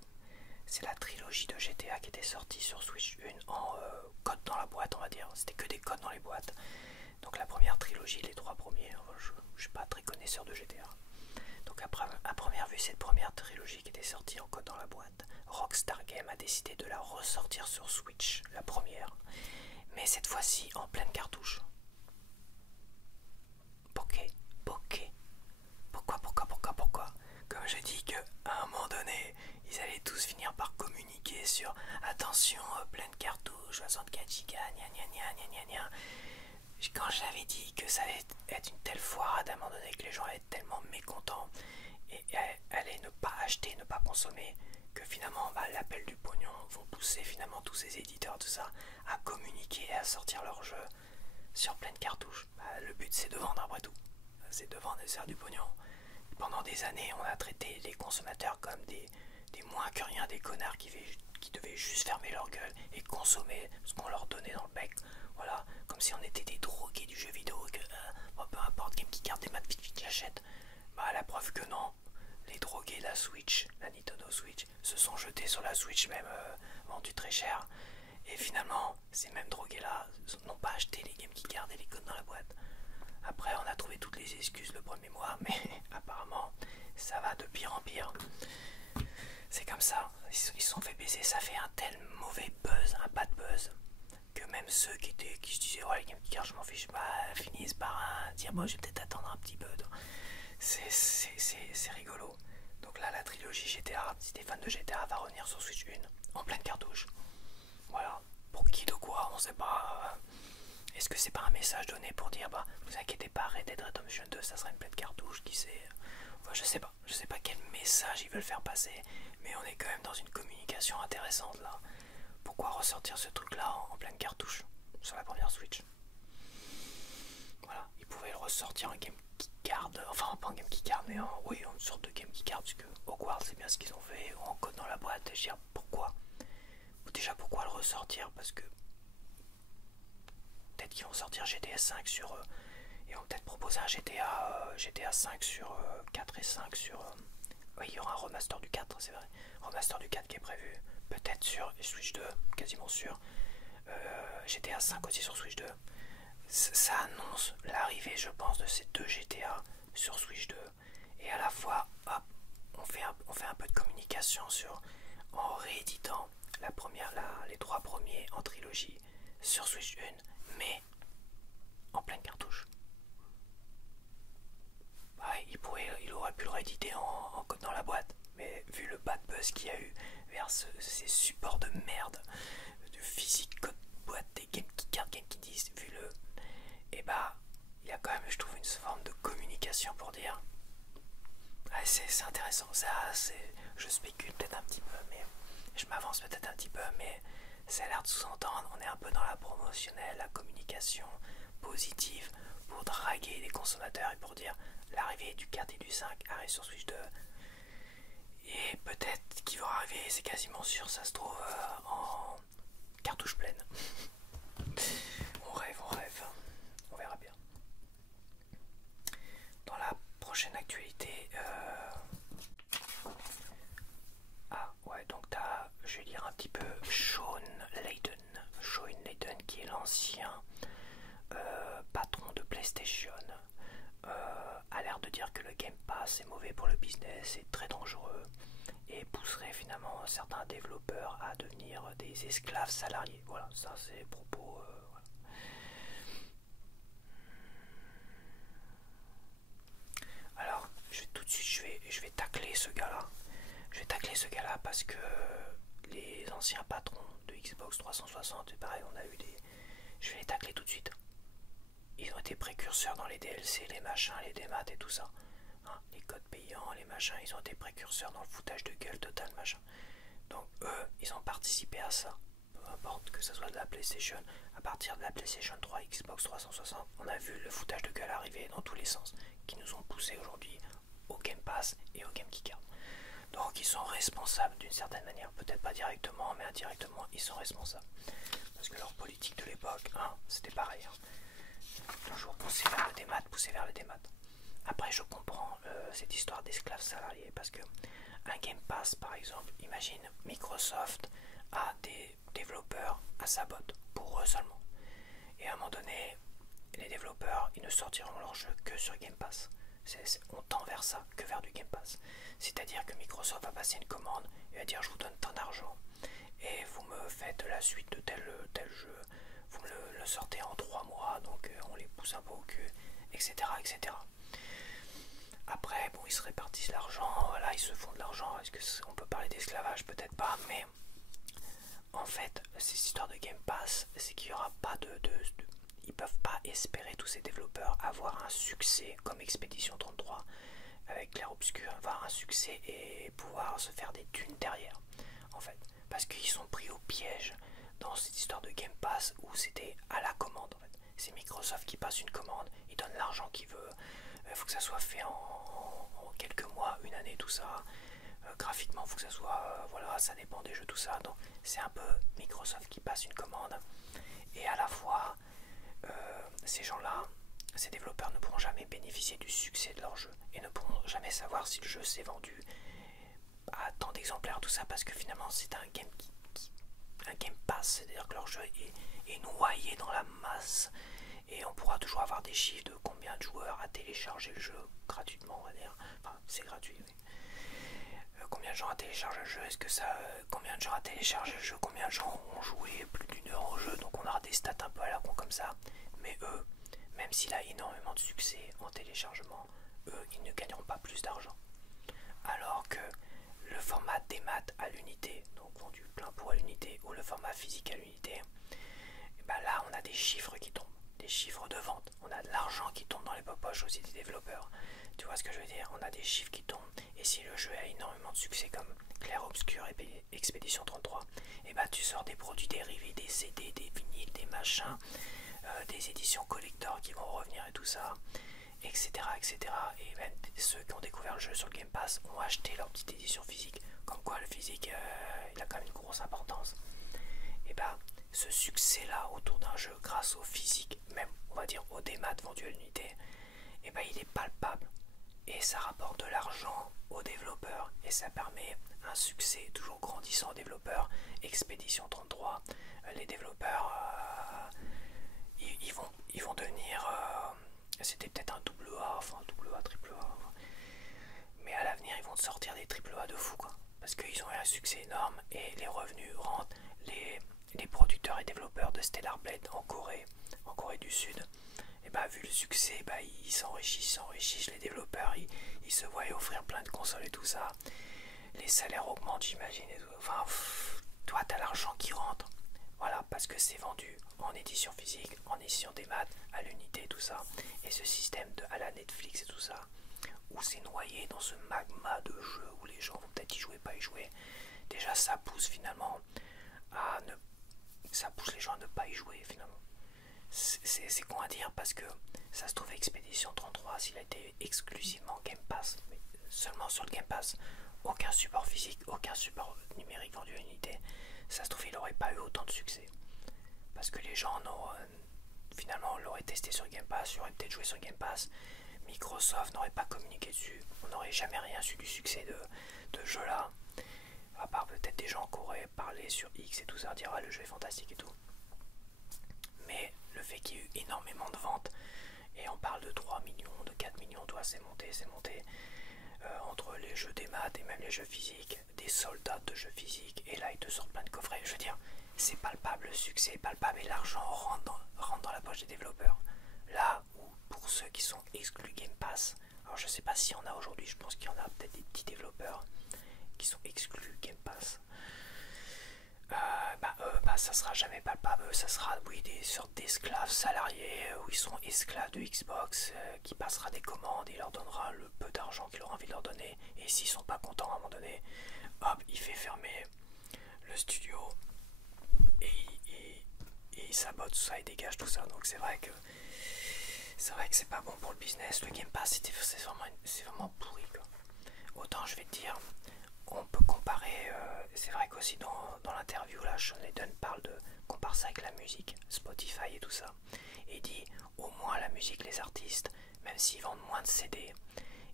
C'est la trilogie de GTA qui était sortie sur Switch 1 en code dans la boîte, on va dire. C'était que des codes dans les boîtes. Donc la première trilogie, les trois premiers, je ne suis pas très connaisseur de GTA. Donc à première vue, cette première trilogie qui était sortie en code dans la boîte, Rockstar Games a décidé de la ressortir sur Switch, la première. Mais cette fois-ci en pleine cartouche. Pourquoi? Comme je dis qu'à un moment donné, ils allaient tous finir par communiquer sur attention, pleine cartouche, 64 Go, gna. Quand j'avais dit que ça allait être une telle foirade, à un moment donné que les gens allaient être tellement mécontents et allaient ne pas acheter, ne pas consommer, que finalement l'appel du pognon vont pousser finalement tous ces éditeurs, tout ça, à communiquer et à sortir leur jeu sur pleine cartouche. Le but c'est de vendre après tout, c'est de vendre et de faire du pognon. Pendant des années on a traité les consommateurs comme des moins que rien, des connards qui devaient juste fermer leur gueule et consommer ce qu'on leur donnait dans le bec. Voilà, comme si on était des drogués du jeu vidéo, que peu importe, Game Key Card, des maths, vite j'achète. Bah la preuve que non, les drogués de la Switch, la Nintendo Switch, se sont jetés sur la Switch même vendue très cher. Et finalement, ces mêmes drogués là n'ont pas acheté les Game Key Card et les codes dans la boîte. Après on a trouvé toutes les excuses le premier mois, mais apparemment ça va de pire en pire. C'est comme ça, ils se sont fait baiser, ça fait un tel mauvais buzz, un bad buzz, que même ceux qui se disaient ouais les Game Key Card je m'en fiche, finissent par dire bon je vais peut-être attendre un petit peu. C'est rigolo. Donc Donc là, la trilogie GTA, si t'es fan de GTA, va revenir sur Switch 1 en pleine cartouche. Voilà. Pour qui, de quoi, on sait pas. Est-ce que c'est pas un message donné pour dire, bah, vous inquiétez pas, Red Dead Redemption 2, ça sera une pleine cartouche, qui sait. Enfin, je sais pas quel message ils veulent faire passer, mais on est quand même dans une communication intéressante là. Pourquoi ressortir ce truc là en pleine cartouche sur la première Switch? Voilà, ils pouvaient le ressortir en Game Keycard, enfin pas en Game Keycard, mais oui, une sorte de Game Keycard, parce que Hogwarts c'est bien ce qu'ils ont fait, ou en code dans la boîte, et je veux dire, pourquoi? Déjà, pourquoi le ressortir? Parce que peut-être qu'ils vont sortir GTA 5 sur. Ils vont peut-être proposer un GTA 5 sur 4 et 5 sur. Oui, il y aura un remaster du 4, c'est vrai. Remaster du 4 qui est prévu. Peut-être sur Switch 2, quasiment sûr. GTA 5 aussi sur Switch 2. Ça annonce l'arrivée, je pense, de ces deux GTA sur Switch 2. Et à la fois, hop, on fait un peu de communication en rééditant les trois premiers en trilogie sur Switch 1, mais en pleine cartouche. Ouais, il aurait pu le rééditer en code dans la boîte, mais vu le bad buzz qu'il y a eu vers ces supports de merde, de physique, code boîte, des Game Keycard, Game Key 10, vu le. Et bah, il y a quand même, je trouve, une forme de communication pour dire. Ouais, c'est intéressant, je spécule peut-être un petit peu, mais je m'avance peut-être un petit peu, mais ça a l'air de sous-entendre, on est un peu dans la promotionnelle, la communication positive pour draguer les consommateurs et pour dire l'arrivée du 4 et du 5 arrive sur Switch 2 et peut-être qu'ils vont arriver, c'est quasiment sûr, ça se trouve en cartouche pleine. On rêve, on verra bien. Dans la prochaine actualité, ouais, donc je vais lire un petit peu Sean Layden. Sean Layden qui est l'ancien patron de PlayStation, a l'air de dire que le Game Pass est mauvais pour le business, est très dangereux et pousserait finalement certains développeurs à devenir des esclaves salariés. Voilà, ça c'est propos. Voilà. Alors, tout de suite, je vais tacler ce gars-là. Je vais tacler ce gars-là parce que les anciens patrons de Xbox 360, c'est pareil, on a eu des. Je vais les tacler tout de suite. Ils ont été précurseurs dans les DLC, les machins, les démat et tout ça. Hein, les codes payants, les machins, ils ont été précurseurs dans le foutage de gueule total, machin. Donc eux, ils ont participé à ça. Peu importe que ce soit de la PlayStation, à partir de la PlayStation 3, Xbox 360, on a vu le foutage de gueule arriver dans tous les sens, qui nous ont poussé aujourd'hui au Game Pass et au Game Keycard. Donc ils sont responsables d'une certaine manière, peut-être pas directement, mais indirectement, ils sont responsables. Parce que leur politique de l'époque, hein, c'était pareil. Hein. Toujours pousser vers le démat. Après, je comprends cette histoire d'esclaves salariés parce que un Game Pass, par exemple, imagine Microsoft a des développeurs à sa botte, pour eux seulement. Et à un moment donné, les développeurs, ils ne sortiront leur jeu que sur Game Pass. On tend vers ça, que vers du Game Pass. C'est-à-dire que Microsoft va passer une commande et va dire je vous donne tant d'argent et vous me faites la suite de tel jeu, vous me le sortez en 3 mois, donc on les pousse un peu au cul, etc. etc. Après, bon, ils se répartissent l'argent, voilà, ils se font de l'argent. Est-ce qu'on peut parler d'esclavage? Peut-être pas, mais en fait, ces histoires de Game Pass, c'est qu'il n'y aura pas ils peuvent pas espérer, tous ces développeurs, avoir un succès comme Expedition 33 avec Clair Obscur, avoir un succès et pouvoir se faire des thunes derrière, en fait, parce qu'ils sont pris au piège dans cette histoire de Game Pass où c'était à la commande, en fait. C'est Microsoft qui passe une commande, il donne l'argent qu'il veut, il faut que ça soit fait en quelques mois, une année, tout ça. Graphiquement, il faut que ça soit, voilà, ça dépend des jeux, tout ça. Donc c'est un peu Microsoft qui passe une commande et à la fois ces gens-là, ces développeurs ne pourront jamais bénéficier du succès de leur jeu et ne pourront jamais savoir si le jeu s'est vendu à tant d'exemplaires, tout ça, parce que finalement c'est un game pass, c'est-à-dire que leur jeu est noyé dans la masse et on pourra toujours avoir des chiffres de combien de joueurs a téléchargé le jeu gratuitement, on va dire. Enfin, c'est gratuit, oui. Combien de gens a téléchargé le jeu, combien de gens a téléchargé le jeu, combien de gens ont joué plus d'une heure au jeu, donc on aura des stats un peu à la con comme ça, mais eux, même s'il a énormément de succès en téléchargement, eux, ils ne gagneront pas plus d'argent. alors que le format des maths à l'unité, donc vendu plein pot à l'unité, ou le format physique à l'unité, et ben là on a des chiffres qui tombent, des chiffres de vente, on a de l'argent qui tombe dans les poches aussi des développeurs. Tu vois ce que je veux dire? On a des chiffres qui tombent, et si le jeu a énormément de succès comme Clair Obscur et Expédition 33, et ben tu sors des produits dérivés, des CD, des vinyles, des machins, des éditions collector qui vont revenir et tout ça, etc. etc. Et même ceux qui ont découvert le jeu sur le Game Pass ont acheté leur petite édition physique, comme quoi le physique il a quand même une grosse importance. Et bah ce succès là autour d'un jeu grâce au physique, même on va dire au démat vendu à l'unité, et bah il est palpable et ça rapporte de l'argent aux développeurs et ça permet un succès toujours grandissant aux développeurs. Expédition 33, les développeurs ils vont devenir c'était peut-être un double A, enfin un double A, triple A, mais à l'avenir ils vont sortir des triple A de fou quoi, parce qu'ils ont eu un succès énorme et les revenus rentrent. Les producteurs et développeurs de Stellar Blade en Corée du Sud, et bah vu le succès, bah ils s'enrichissent, les développeurs, ils se voient offrir plein de consoles et tout ça, les salaires augmentent j'imagine, enfin toi t'as l'argent qui rentre, voilà, parce que c'est vendu en édition physique, en édition des maths, à l'unité, tout ça, et ce système de à la Netflix et tout ça, où c'est noyé dans ce magma de jeux où les gens vont peut-être y jouer, pas y jouer, déjà ça pousse finalement à ne... ça pousse les gens à ne pas y jouer finalement. C'est con à dire parce que ça se trouve Expédition 33 s'il a été exclusivement Game Pass, mais seulement sur le Game Pass, aucun support physique, aucun support numérique vendu à unité, ça se trouve il n'aurait pas eu autant de succès. Parce que les gens finalement l'auraient testé sur Game Pass, ils auraient peut-être joué sur Game Pass, Microsoft n'aurait pas communiqué dessus, on n'aurait jamais rien su du succès de jeu là, à part peut-être des gens qui auraient parlé sur X et tout ça, dire ah le jeu est fantastique et tout. Mais le fait qu'il y ait eu énormément de ventes, et on parle de 3 millions, de 4 millions, toi c'est monté, entre les jeux des maths et même les jeux physiques, des soldats de jeux physiques, et là ils te sortent plein de coffrets, je veux dire, c'est palpable, le succès est palpable et l'argent rentre dans la poche des développeurs. Là où pour ceux qui sont exclus Game Pass, alors je sais pas s'il y en a aujourd'hui, je pense qu'il y en a peut-être des petits développeurs qui sont exclus Game Pass. Ça sera jamais palpable, ça sera oui des sortes d'esclaves salariés où ils sont esclaves de Xbox qui passera des commandes et leur donnera le peu d'argent qu'il aura envie de leur donner, et s'ils sont pas contents à un moment donné, hop, il fait fermer le studio et il sabote tout ça, il dégage tout ça. Donc c'est vrai que c'est pas bon pour le business. Le Game Pass c'est vraiment pourri quoi. Autant je vais te dire, on peut comparer, c'est vrai qu'aussi dans l'interview là, Sean Layden compare ça avec la musique, Spotify et tout ça, et il dit au moins la musique, les artistes, même s'ils vendent moins de CD,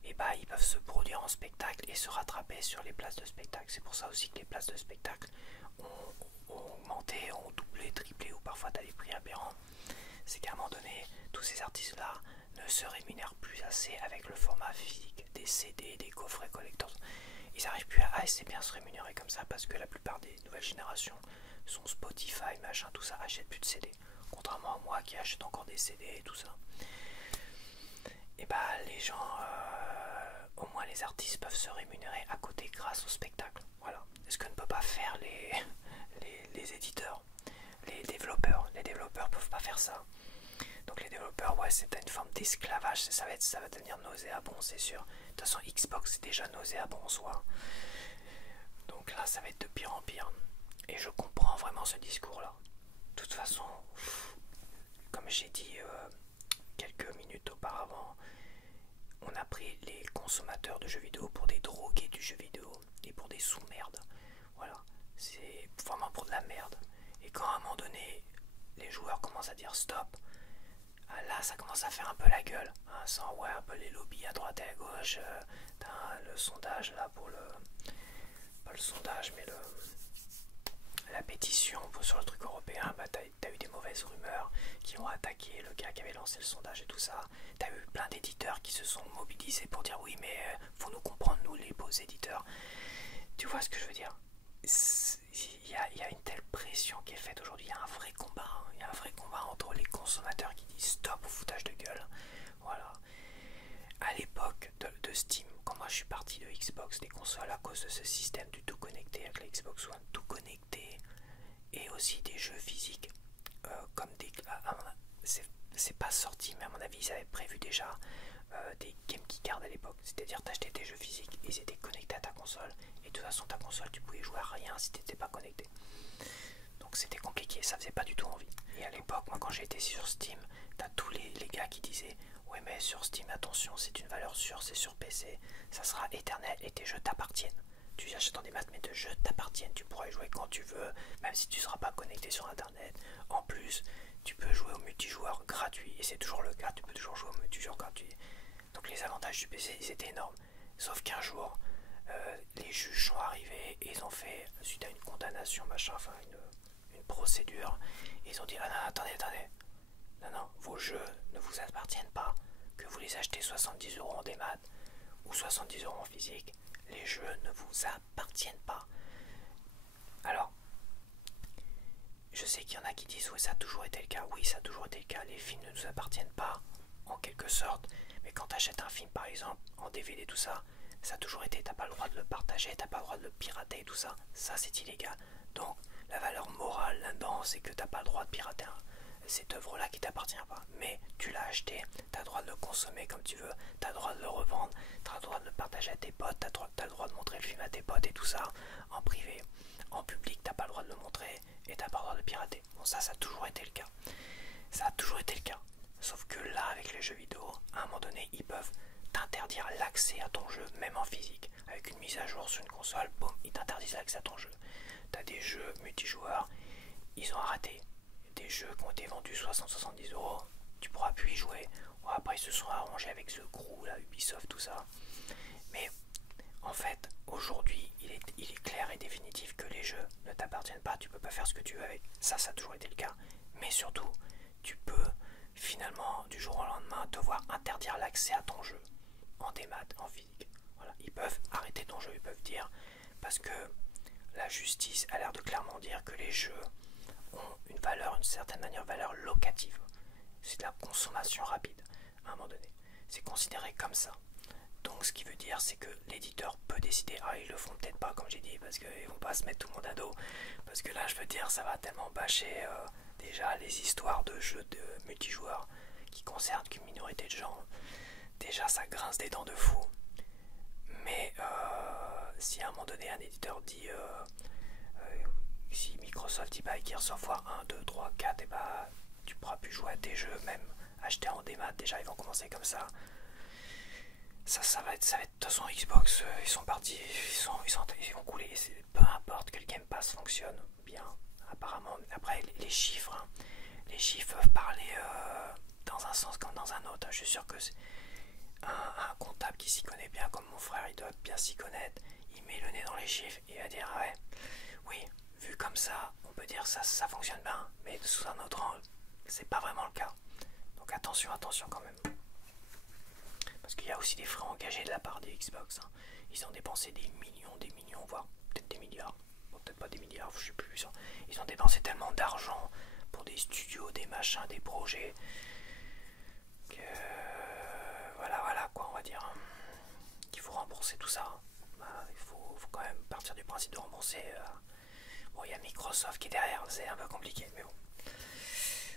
et bah ils peuvent se produire en spectacle et se rattraper sur les places de spectacle. C'est pour ça aussi que les places de spectacle ont augmenté, ont doublé, triplé, ou parfois t'as des prix aberrants. C'est qu'à un moment donné, tous ces artistes là ne se rémunèrent plus assez avec le format physique des CD, des coffrets collectors. Ils n'arrivent plus à assez bien se rémunérer comme ça parce que la plupart des nouvelles générations sont Spotify, machin, tout ça, achètent plus de CD. Contrairement à moi qui achète encore des CD et tout ça. Et bah les gens, au moins les artistes peuvent se rémunérer à côté grâce au spectacle. Voilà. Ce que ne peut pas faire les éditeurs, les développeurs. Les développeurs peuvent pas faire ça. Donc les développeurs, ouais, c'est une forme d'esclavage, ça va devenir nauséabond, c'est sûr. De toute façon, Xbox c'est déjà nauséabond en soi. Donc là, ça va être de pire en pire. Et je comprends vraiment ce discours-là. De toute façon, comme j'ai dit quelques minutes auparavant, on a pris les consommateurs de jeux vidéo pour des drogués du jeu vidéo et pour des sous-merdes. Voilà, c'est vraiment pour de la merde. Et quand à un moment donné, les joueurs commencent à dire stop, là ça commence à faire un peu la gueule, hein, sans ouais, un peu les lobbies à droite et à gauche, le sondage là pour pas le sondage mais la pétition sur le truc européen, bah t'as eu des mauvaises rumeurs qui ont attaqué le gars qui avait lancé le sondage et tout ça. T'as eu plein d'éditeurs qui se sont mobilisés pour dire oui mais faut nous comprendre nous les beaux éditeurs. Tu vois ce que je veux dire? Il y a une telle pression qui est faite aujourd'hui, il y a un vrai combat, hein. Il y a un vrai combat entre les consommateurs qui disent stop au foutage de gueule. Voilà. À l'époque de Steam, quand moi je suis parti de Xbox, c'est pas sorti, mais à mon avis ils avaient prévu déjà des game keycards à l'époque. C'est-à-dire t'achetais des jeux physiques, ils étaient connectés à ta console, et de toute façon ta console tu pouvais jouer à rien si t'étais pas connecté. Donc c'était compliqué, ça faisait pas du tout envie. Et à l'époque, moi quand j'ai été sur Steam, t'as tous les gars qui disaient ouais mais sur Steam attention c'est une valeur sûre, c'est sur PC, ça sera éternel et tes jeux t'appartiennent. Tu les achètes en démat mais tes jeux t'appartiennent, tu pourras y jouer quand tu veux, même si tu ne seras pas connecté sur internet. En plus, tu peux jouer au multijoueur gratuit, et c'est toujours le cas, tu peux toujours jouer au multijoueur gratuit. Donc les avantages du PC ils étaient énormes. Sauf qu'un jour, les juges sont arrivés et ils ont fait, suite à une condamnation, machin, enfin une procédure, ils ont dit ah non, attendez, non, vos jeux ne vous appartiennent pas, que vous les achetez 70 € en démat ou 70 € en physique, les jeux ne vous appartiennent pas. Alors, je sais qu'il y en a qui disent oui ça a toujours été le cas, oui ça a toujours été le cas, les films ne nous appartiennent pas en quelque sorte, mais quand tu achètes un film par exemple en DVD tout ça, ça a toujours été, t'as pas le droit de le partager, t'as pas le droit de le pirater tout ça, ça c'est illégal. Donc la valeur morale là-dedans c'est que t'as pas le droit de pirater cette œuvre là qui t'appartient pas, mais tu l'as acheté, t'as le droit de le consommer comme tu veux, t'as le droit de le revendre, t'as le droit de le partager à tes potes, t'as le droit de montrer le film à tes potes et tout ça en privé. En public t'as pas le droit de le montrer et t'as pas le droit de pirater. Bon ça a toujours été le cas, ça a toujours été le cas, sauf que là avec les jeux vidéo à un moment donné ils peuvent t'interdire l'accès à ton jeu même en physique. Avec une mise à jour sur une console, boum, ils t'interdisent l'accès à ton jeu. T'as des jeux multijoueurs, ils ont arrêté. Des jeux qui ont été vendus 60-70 €, tu pourras plus y jouer. Bon, après ils se sont arrangés avec The Crew, là, Ubisoft, tout ça. Mais en fait, aujourd'hui, il est clair et définitif que les jeux ne t'appartiennent pas, tu peux pas faire ce que tu veux avec. Ça a toujours été le cas. Mais surtout, tu peux finalement, du jour au lendemain, devoir interdire l'accès à ton jeu en démat, en physique. Voilà. Ils peuvent arrêter ton jeu, ils peuvent dire, parce que la justice a l'air de clairement dire que les jeux ont une valeur, une certaine manière, valeur locative. C'est de la consommation rapide, à un moment donné. C'est considéré comme ça. Donc ce qui veut dire c'est que l'éditeur peut décider, ah ils le font peut-être pas comme j'ai dit, parce qu'ils vont pas se mettre tout le monde à dos, parce que là je veux dire ça va tellement bâcher déjà les histoires de jeux de multijoueurs qui concernent qu'une minorité de gens. Déjà ça grince des dents de fou. Mais si à un moment donné un éditeur dit si Microsoft dit bah Gears of War 1, 2, 3, 4 et bah tu pourras plus jouer à tes jeux même achetés en démat, déjà ils vont commencer comme ça. Ça va être de toute façon Xbox, ils sont partis, ils vont couler, peu importe que le Game Pass fonctionne bien, apparemment. Après les chiffres, hein, les chiffres peuvent parler dans un sens comme dans un autre. Je suis sûr que un comptable qui s'y connaît bien, comme mon frère, il doit bien s'y connaître, il met le nez dans les chiffres, il va dire ouais, oui, vu comme ça, on peut dire ça fonctionne bien, mais sous un autre angle, c'est pas vraiment le cas. Donc attention quand même. Parce qu'il y a aussi des frais engagés de la part des Xbox. Hein. Ils ont dépensé des millions, voire peut-être des milliards. Bon, peut-être pas des milliards, je sais plus. Ils ont dépensé tellement d'argent pour des studios, des machins, des projets. Que voilà quoi, on va dire. Qu'il faut rembourser tout ça. Bah, il faut quand même partir du principe de rembourser. Bon, il y a Microsoft qui est derrière, c'est un peu compliqué, mais bon.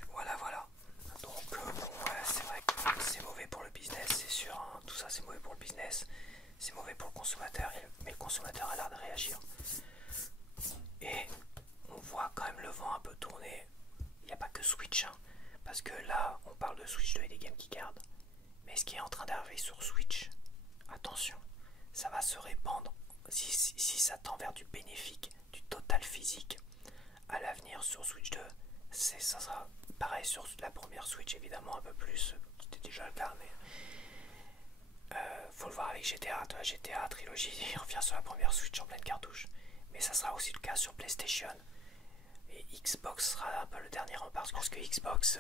Voilà. Donc bon, ouais, c'est vrai que c'est mauvais pour le business, c'est sûr, hein. Tout ça c'est mauvais pour le business, c'est mauvais pour le consommateur, mais le consommateur a l'air de réagir. Et on voit quand même le vent un peu tourner, il n'y a pas que Switch, hein, parce que là on parle de Switch 2 et des Game Keycards, mais ce qui est en train d'arriver sur Switch, attention, ça va se répandre, si ça tend vers du bénéfique, du total physique, à l'avenir sur Switch 2, ça sera pareil sur la première Switch évidemment un peu plus, c'était déjà le cas, mais faut le voir avec GTA, GTA Trilogy, il revient sur la première Switch en pleine cartouche, mais ça sera aussi le cas sur PlayStation, et Xbox sera un peu le dernier rempart, parce que Xbox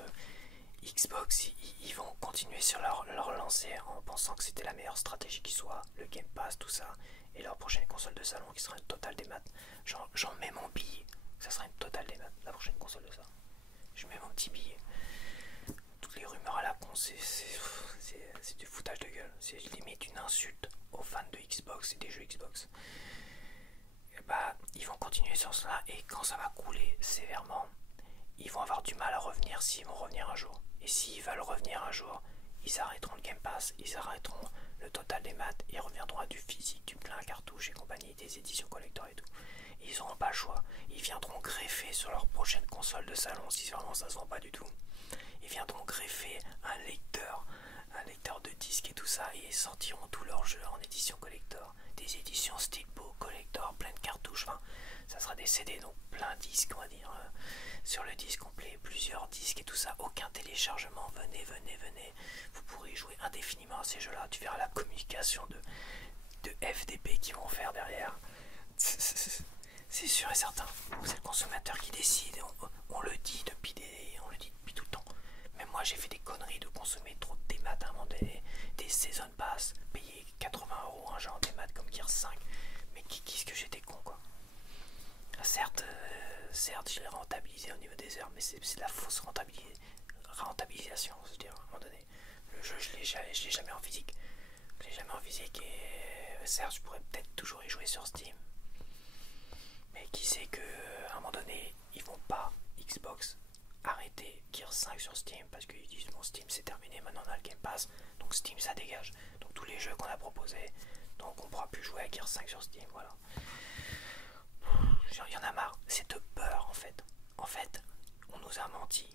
ils vont continuer sur leur lancée en pensant que c'était la meilleure stratégie qui soit, le Game Pass, tout ça, et leur prochaine console de salon qui sera une totale démat, j'en mets mon billet, ça sera une totale démat, la prochaine console de salon. Je mets mon petit billet. Toutes les rumeurs à la con, c'est du foutage de gueule. C'est limite une insulte aux fans de Xbox et des jeux Xbox. Et bah, ils vont continuer sur cela et quand ça va couler sévèrement, ils vont avoir du mal à revenir s'ils vont revenir un jour. Et s'ils veulent revenir un jour, ils arrêteront le Game Pass, ils arrêteront le total des maths, ils reviendront à du physique, du plein cartouche et compagnie, des éditions collector et tout. Ils n'auront pas le choix. Ils viendront greffer sur leur prochaine console de salon, si vraiment ça se vend pas du tout. Ils viendront greffer un lecteur de disques et tout ça, et ils sortiront tous leurs jeux en édition collector. Des éditions Steelbook collector, plein de cartouches, enfin, ça sera des CD, donc plein de disques, on va dire. Sur le disque complet, plusieurs disques et tout ça, aucun téléchargement, venez, vous pourrez jouer indéfiniment à ces jeux-là, tu verras la communication de FDP qu'ils vont faire derrière. C'est sûr et certain, c'est le consommateur qui décide, on le dit depuis tout le temps. Même moi j'ai fait des conneries de consommer trop de démat à un moment donné, des season pass, payer 80 € un genre démat comme Gears 5, mais qu'est-ce que j'étais con quoi. Certes, je l'ai rentabilisé au niveau des heures, mais c'est de la fausse rentabilisation, je veux dire, à un moment donné. Le jeu, je l'ai jamais en physique. Je l'ai jamais en physique et certes, je pourrais peut-être toujours y jouer sur Steam. Mais qui sait qu'à un moment donné, ils vont pas, Xbox, arrêter Gears 5 sur Steam parce qu'ils disent bon, Steam c'est terminé, maintenant on a le Game Pass, donc Steam ça dégage. Donc tous les jeux qu'on a proposés, donc on pourra plus jouer à Gears 5 sur Steam, voilà. Il y en a marre, c'est de peur en fait. En fait, on nous a menti.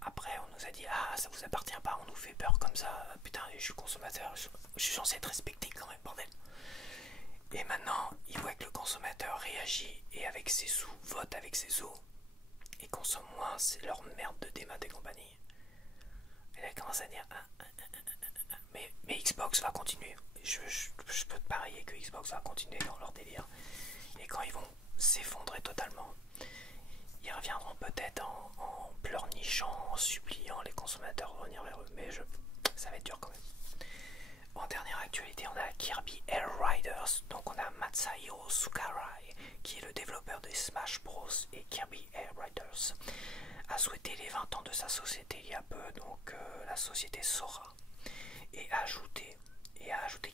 Après, on nous a dit ah ça vous appartient pas, on nous fait peur comme ça. Putain, je suis consommateur, je suis censé être respecté quand même, bordel. Et maintenant, ils voient que le consommateur réagit et avec ses sous, vote avec ses sous et consomme moins, c'est leur merde de démat et compagnie. Et là, ils commencent à dire mais Xbox va continuer. Je peux te parier que Xbox va continuer dans leur délire. Et quand ils vont s'effondrer totalement, ils reviendront peut-être en pleurnichant, en suppliant les consommateurs de revenir vers eux. Mais ça va être dur quand même. En dernière actualité, on a Kirby Air Riders. Donc on a Masahiro Sakurai, qui est le développeur de Smash Bros. Et Kirby Air Riders a souhaité les 20 ans de sa société il y a peu, donc la société Sora, et a ajouté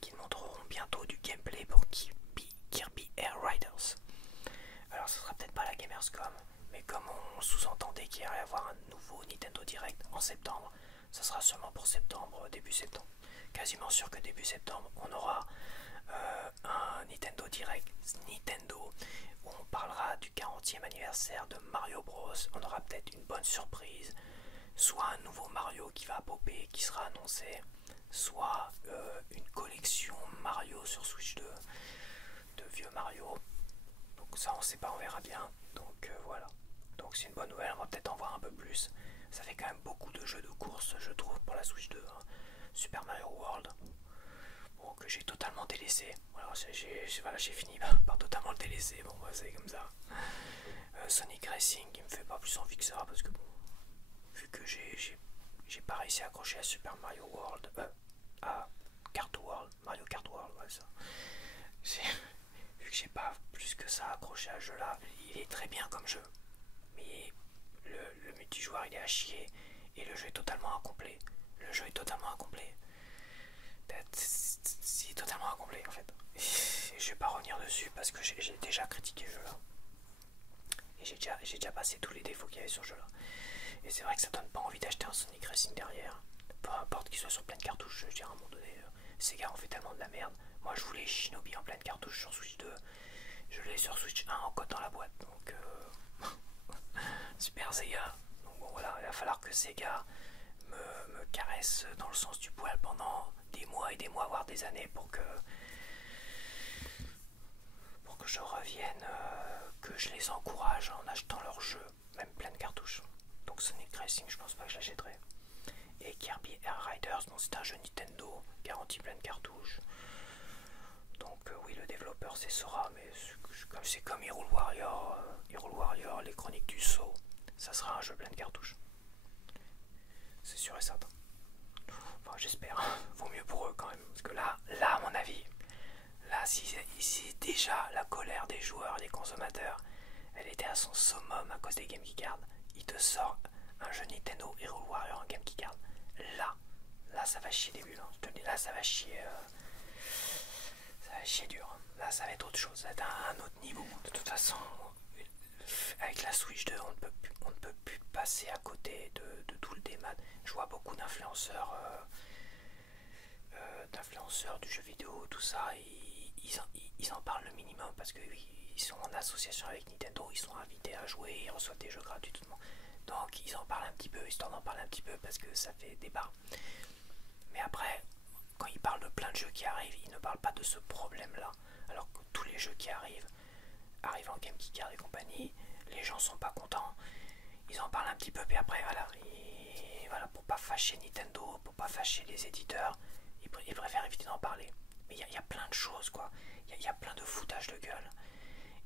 qu'ils montreront bientôt du gameplay pour Kirby Air Riders. Alors ce sera peut-être pas la Gamescom, mais comme on sous-entendait qu'il allait y avoir un nouveau Nintendo Direct en septembre, ça sera sûrement pour septembre, début septembre. Quasiment sûr que début septembre, on aura un Nintendo Direct Nintendo où on parlera du 40e anniversaire de Mario Bros. On aura peut-être une bonne surprise, soit un nouveau Mario qui va popper, qui sera annoncé, soit une collection Mario sur Switch 2, de vieux Mario. Donc ça on sait pas, on verra bien. Donc voilà. Donc c'est une bonne nouvelle, on va peut-être en voir un peu plus. Ça fait quand même beaucoup de jeux de course, je trouve, pour la Switch 2. Hein. Super Mario World, bon, que j'ai totalement délaissé. Voilà, j'ai fini par totalement le délaisser. Bon, bah, c'est comme ça. Sonic Racing, il me fait pas plus envie que ça parce que bon, vu que j'ai pas réussi à accrocher à Super Mario World, à Kart World, Mario Kart World, ouais, ça. Vu que j'ai pas plus que ça accroché à ce jeu-là, il est très bien comme jeu, mais le multijoueur il est à chier et le jeu est totalement incomplet. Le jeu est totalement incomplet. C'est totalement incomplet en fait. Et je vais pas revenir dessus parce que j'ai déjà critiqué le jeu là. Et j'ai déjà passé tous les défauts qu'il y avait sur ce jeu là. Et c'est vrai que ça donne pas envie d'acheter un Sonic Racing derrière. Peu importe qu'il soit sur pleine cartouche, je dirais à un moment donné. Sega ont fait tellement de la merde. Moi je voulais Shinobi en pleine cartouche sur Switch 2. Je l'ai sur Switch 1 en code dans la boîte. Donc super Sega. Donc bon voilà, il va falloir que Sega me caresse dans le sens du poil pendant des mois et des mois, voire des années pour que je revienne, que je les encourage en achetant leur jeu, même plein de cartouches. Donc Sonic Racing, je pense pas que je l'achèterai. Et Kirby Air Riders, bon, c'est un jeu Nintendo, garantie plein de cartouches. Donc oui, le développeur c'est Sora, mais c'est comme Hyrule Warrior, les Chroniques du Sceau, ça sera un jeu plein de cartouches. C'est sûr et certain. Enfin j'espère, vaut mieux pour eux quand même. Parce que là à mon avis, là si déjà la colère des joueurs, des consommateurs, elle était à son summum à cause des Game Geek Card, il te sort un jeu Nintendo Hyrule Warrior en Game Geek Card. Là ça va chier des bulles. Hein. Je te le dis, là ça va chier dur. Là ça va être autre chose, ça va être un autre niveau. De toute façon, avec la Switch 2, on ne peut plus passer à côté de tout le démat. Je vois beaucoup d'influenceurs du jeu vidéo, tout ça, ils en parlent le minimum parce que oui, ils sont en association avec Nintendo, ils sont invités à jouer, ils reçoivent des jeux gratuitement. Donc ils en parlent un petit peu, histoire d'en parler un petit peu parce que ça fait débat. Mais après, quand ils parlent de plein de jeux qui arrivent, ils ne parlent pas de ce problème-là. Alors que tous les jeux qui arrivent en Game Geek et compagnie, les gens sont pas contents. Ils en parlent un petit peu, puis après, voilà, voilà, pour pas fâcher Nintendo, pour pas fâcher les éditeurs, ils préfèrent éviter d'en parler. Mais il y a plein de choses, quoi. Il y a plein de foutages de gueule.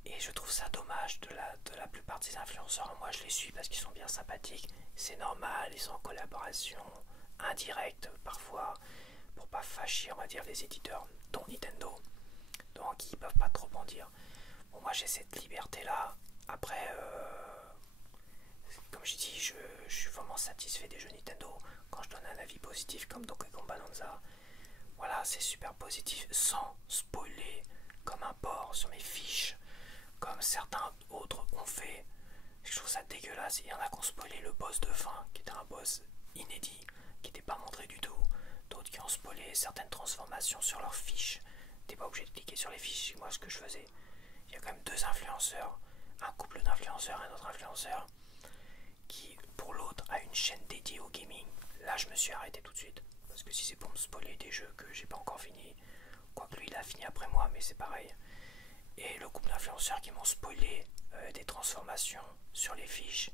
Et je trouve ça dommage de la plupart de ces influenceurs. Moi, je les suis parce qu'ils sont bien sympathiques. C'est normal, ils sont en collaboration indirecte parfois pour pas fâcher, on va dire, les éditeurs, dont Nintendo. Donc, ils peuvent pas trop en dire. Bon, moi, j'ai cette liberté-là. Après, comme je dis, je suis vraiment satisfait des jeux Nintendo. Quand je donne un avis positif comme Donkey Kong Bonanza, voilà, c'est super positif, sans spoiler comme un porc sur mes fiches, comme certains autres ont fait. Je trouve ça dégueulasse. Il y en a qui ont spoilé le boss de fin, qui était un boss inédit, qui n'était pas montré du tout. D'autres qui ont spoilé certaines transformations sur leurs fiches. T'es pas obligé de cliquer sur les fiches, c'est moi ce que je faisais. Il y a quand même deux influenceurs, un couple d'influenceurs et un autre influenceur, qui pour l'autre a une chaîne dédiée au gaming. Là je me suis arrêté tout de suite. Parce que si c'est pour me spoiler des jeux que j'ai pas encore fini, quoique lui il a fini après moi, mais c'est pareil. Et le couple d'influenceurs qui m'ont spoilé des transformations sur les fiches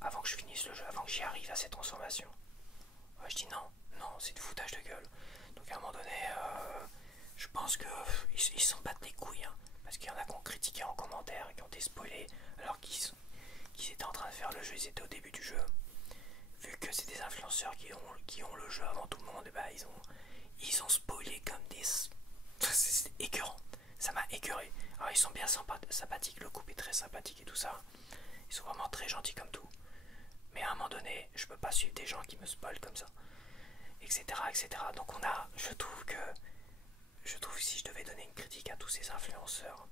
avant que je finisse le jeu, avant que j'y arrive à ces transformations. Je dis non, non, c'est du foutage de gueule. Donc à un moment donné, je pense qu'ils s'en battent les couilles, hein, parce qu'il y en a qui ont critiqué en commentaire, qui ont été spoilés, alors qu'ils étaient en train de faire le jeu, ils étaient au début du jeu. Vu que c'est des influenceurs qui ont le jeu avant tout le monde, et bah ils ont spoilé comme des... C'est écœurant, ça m'a écœuré. Alors ils sont bien sympathiques, le couple est très sympathique et tout ça. Ils sont vraiment très gentils comme tout. Mais à un moment donné, je peux pas suivre des gens qui me spoilent comme ça, etc., etc. Donc je trouve que si je devais donner une critique à tous ces influenceurs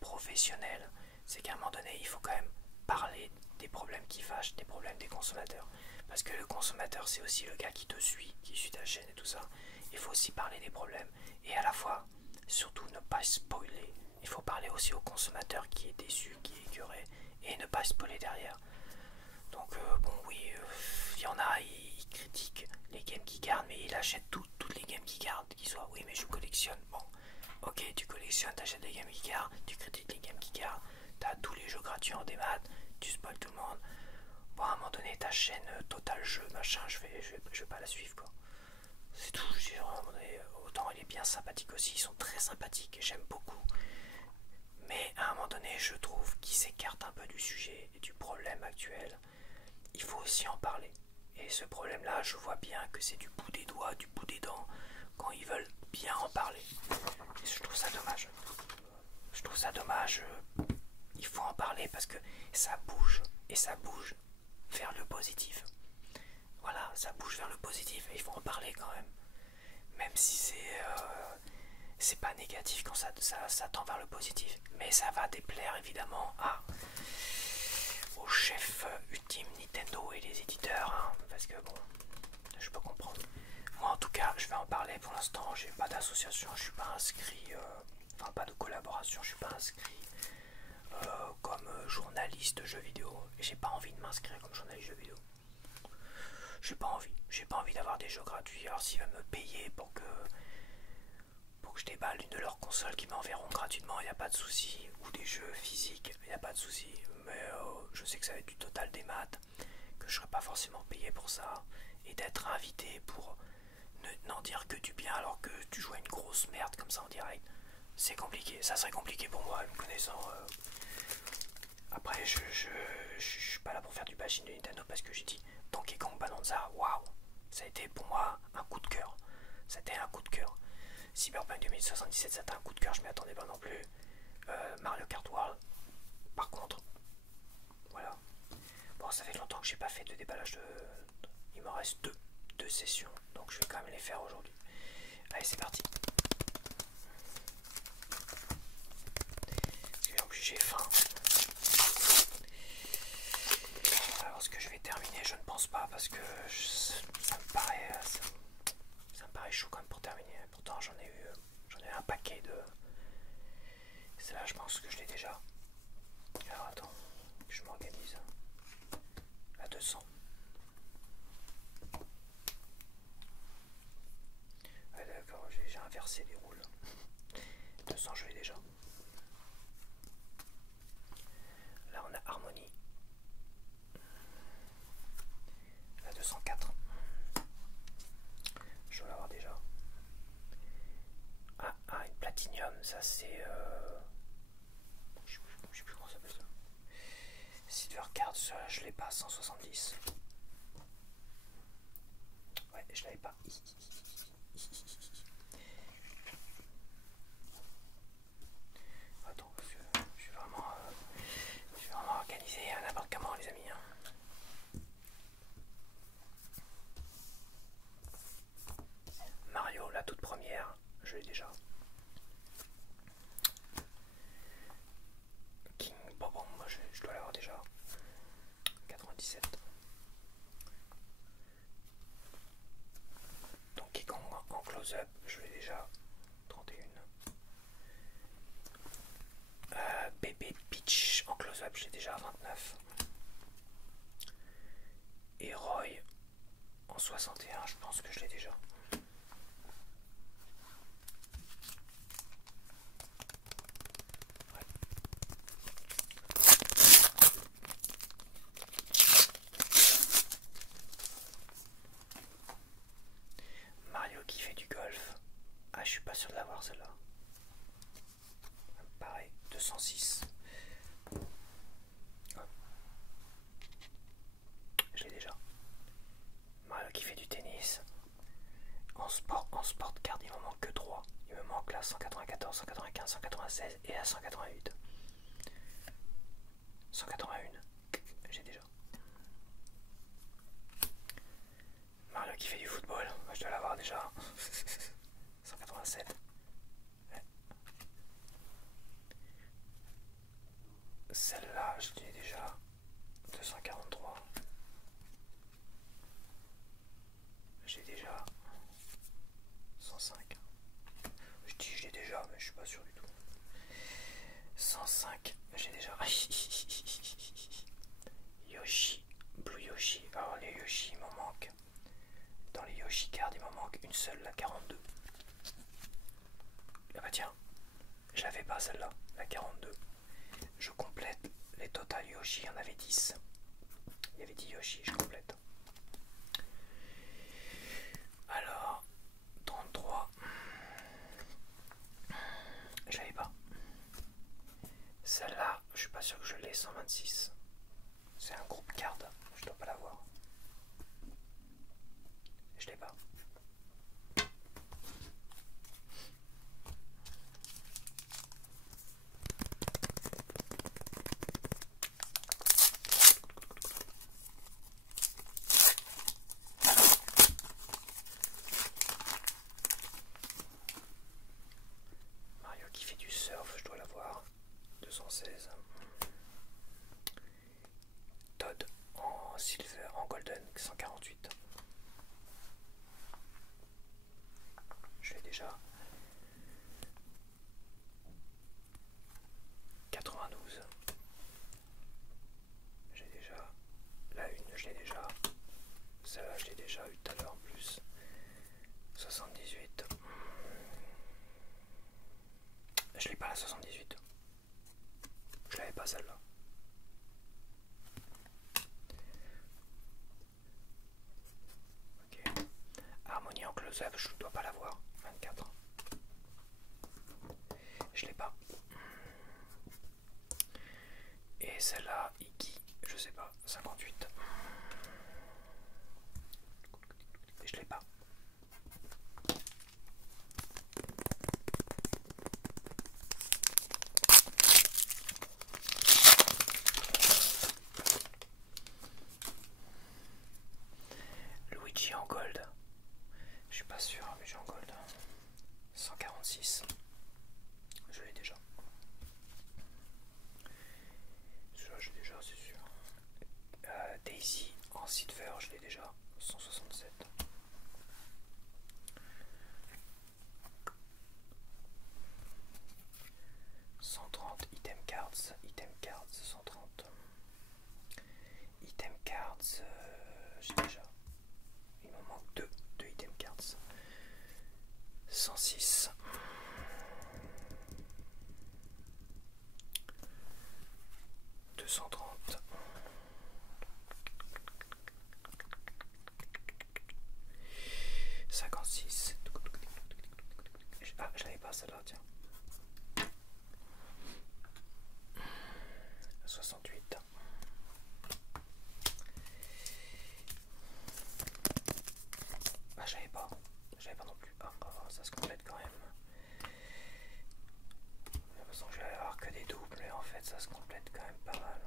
professionnels, c'est qu'à un moment donné, il faut quand même parler des problèmes qui fâchent, des problèmes des consommateurs. Parce que le consommateur, c'est aussi le gars qui te suit, qui suit ta chaîne et tout ça. Il faut aussi parler des problèmes. Et à la fois, surtout ne pas spoiler. Il faut parler aussi au consommateur qui est déçu, qui est écœuré, et ne pas spoiler derrière. Donc bon oui, il y en a, ils critiquent les Game Geek Card, mais ils achètent toutes les Game Geek Card qui soient. Oui mais je collectionne. Bon, ok, tu collectionnes, t'achètes les Game Geek Card, tu critiques les Game Geek Card, t'as tous les jeux gratuits en démat, tu spoil tout le monde. Bon, à un moment donné, ta chaîne Total Jeu, machin, je vais pas la suivre quoi. C'est tout, je dis, à un moment donné, autant il est bien sympathique aussi, ils sont très sympathiques et j'aime beaucoup. Mais à un moment donné, je trouve qu'ils s'écartent un peu du sujet et du problème actuel. Il faut aussi en parler. Et ce problème-là, je vois bien que c'est du bout des doigts, du bout des dents, quand ils veulent bien en parler. Et je trouve ça dommage. Je trouve ça dommage. Il faut en parler parce que ça bouge. Et ça bouge vers le positif. Voilà, ça bouge vers le positif et il faut en parler quand même. Même si c'est pas négatif quand ça tend vers le positif. Mais ça va déplaire évidemment au chef ultime Nintendo et les éditeurs, hein, parce que bon, je peux comprendre. Moi en tout cas, je vais en parler pour l'instant. J'ai pas d'association, je suis pas inscrit, enfin pas de collaboration, je suis pas inscrit comme journaliste jeux vidéo. Et j'ai pas envie de m'inscrire comme journaliste jeux vidéo. J'ai pas envie d'avoir des jeux gratuits. Alors s'ils veulent me payer pour que je déballe une de leurs consoles qui m'enverront gratuitement, il n'y a pas de souci, ou des jeux physiques, il n'y a pas de souci. Mais je sais que ça va être du total des maths, que je serai pas forcément payé pour ça, et d'être invité pour n'en dire que du bien alors que tu joues à une grosse merde comme ça en direct, c'est compliqué. Ça serait compliqué pour moi, me connaissant. Après, je suis pas là pour faire du bashing de Nintendo parce que j'ai dit Donkey Kong Bonanza, waouh, ça a été pour moi un coup de cœur. C'était un coup de cœur. Cyberpunk 2077, c'était un coup de cœur, je m'y attendais pas non plus. Mario Kart World, par contre, voilà. Bon, ça fait longtemps que j'ai pas fait de déballage il me reste deux sessions, donc je vais quand même les faire aujourd'hui. Allez, c'est parti. Parce que en plus j'ai faim. Alors pense que je vais terminer, je ne pense pas parce que ça me paraît ça me paraît chaud quand même pour terminer. Pourtant j'en ai eu un paquet de. Celle-là je pense que je l'ai déjà. Alors attends, que je m'organise. À 200. Ouais d'accord, j'ai inversé les rôles. 200 je l'ai déjà. Là on a Harmonie. La 204. Je dois l'avoir déjà. Ah, une Platinium, ça c'est. Je sais plus comment ça s'appelle ça. Silvercard, ça je l'ai pas, 170. Ouais, je l'avais pas. Attends, je suis vraiment organisé n'importe comment, les amis. Mario, la toute première, je l'ai déjà. King Bobon, moi je dois l'avoir déjà. 97. Donkey Kong en close-up, je l'ai déjà. 31. Bébé Peach en close-up, je l'ai déjà. 29. Et Roy en 61, je pense que je l'ai déjà. Mario qui fait du golf. Ah, je suis pas sûr de l'avoir celle-là. Pareil, 206. Je l'ai déjà. Mario qui fait du tennis. En sport card, il m'en manque que 3. Il me manque la 194, 195, 196 et la 188. 181. J'ai déjà. Mario qui fait du football. Moi, je dois l'avoir déjà. 187. Ouais. Celle-là, je l'ai déjà. 243. J'ai déjà. 105. Je dis je l'ai déjà, mais je suis pas sûr du tout. 105. J'ai déjà. Yoshi. Blue Yoshi. Alors les Yoshi, il m'en manque. Dans les Yoshi cards, il m'en manque une seule, la 42. Ah bah tiens, je l'avais pas celle-là, la 42. Je complète les total Yoshi, il y en avait 10. Il y avait 10 Yoshi, je complète. Alors, 33. Je l'avais pas. Celle-là, je suis pas sûr que je l'ai, 126. C'est un groupe card, je dois pas l'avoir. Je l'ai pas. Mario qui fait du surf, je dois l'avoir. 216. Todd en silver, en golden, 148. Je l'ai déjà. 92. J'ai déjà. La une, je l'ai déjà. Celle-là, je l'ai déjà eu tout à l'heure en plus. 78. Je l'ai pas la 78. Je l'avais pas celle-là. Ok. Harmonie en close-up, je dois pas l'avoir. 24. Je l'ai pas. Et celle-là, Iggy, je sais pas. 58. Je l'ai pas. Luigi en gold. Je suis pas sûr, Luigi en gold. 146. Je l'ai déjà. Celui-là, j'ai déjà, c'est sûr. Daisy l'avais pas non plus. Ah, ça se complète quand même. J'ai l'impression que je vais avoir que des doubles, mais en fait ça se complète quand même pas mal.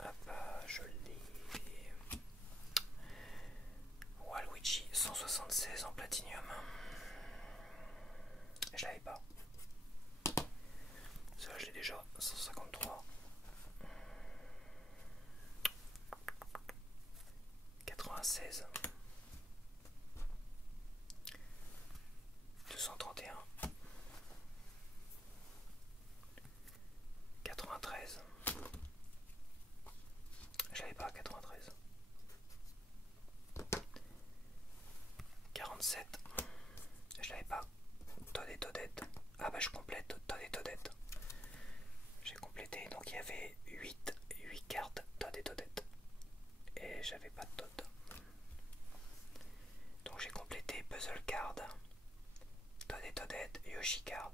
Hop, je l'ai. Waluigi 176 en platinium. Je l'avais pas. Ça je l'ai déjà. 153. 96. 231. 93. Je l'avais pas 93. 47. Je l'avais pas. Todd et Toadette. Ah bah je complète Todd et Toadette. J'ai complété, donc il y avait 8 cartes Todd et Toadette. Et j'avais pas de Todd. Donc j'ai complété Puzzle Card, Todd et Toadette, Yoshi Card.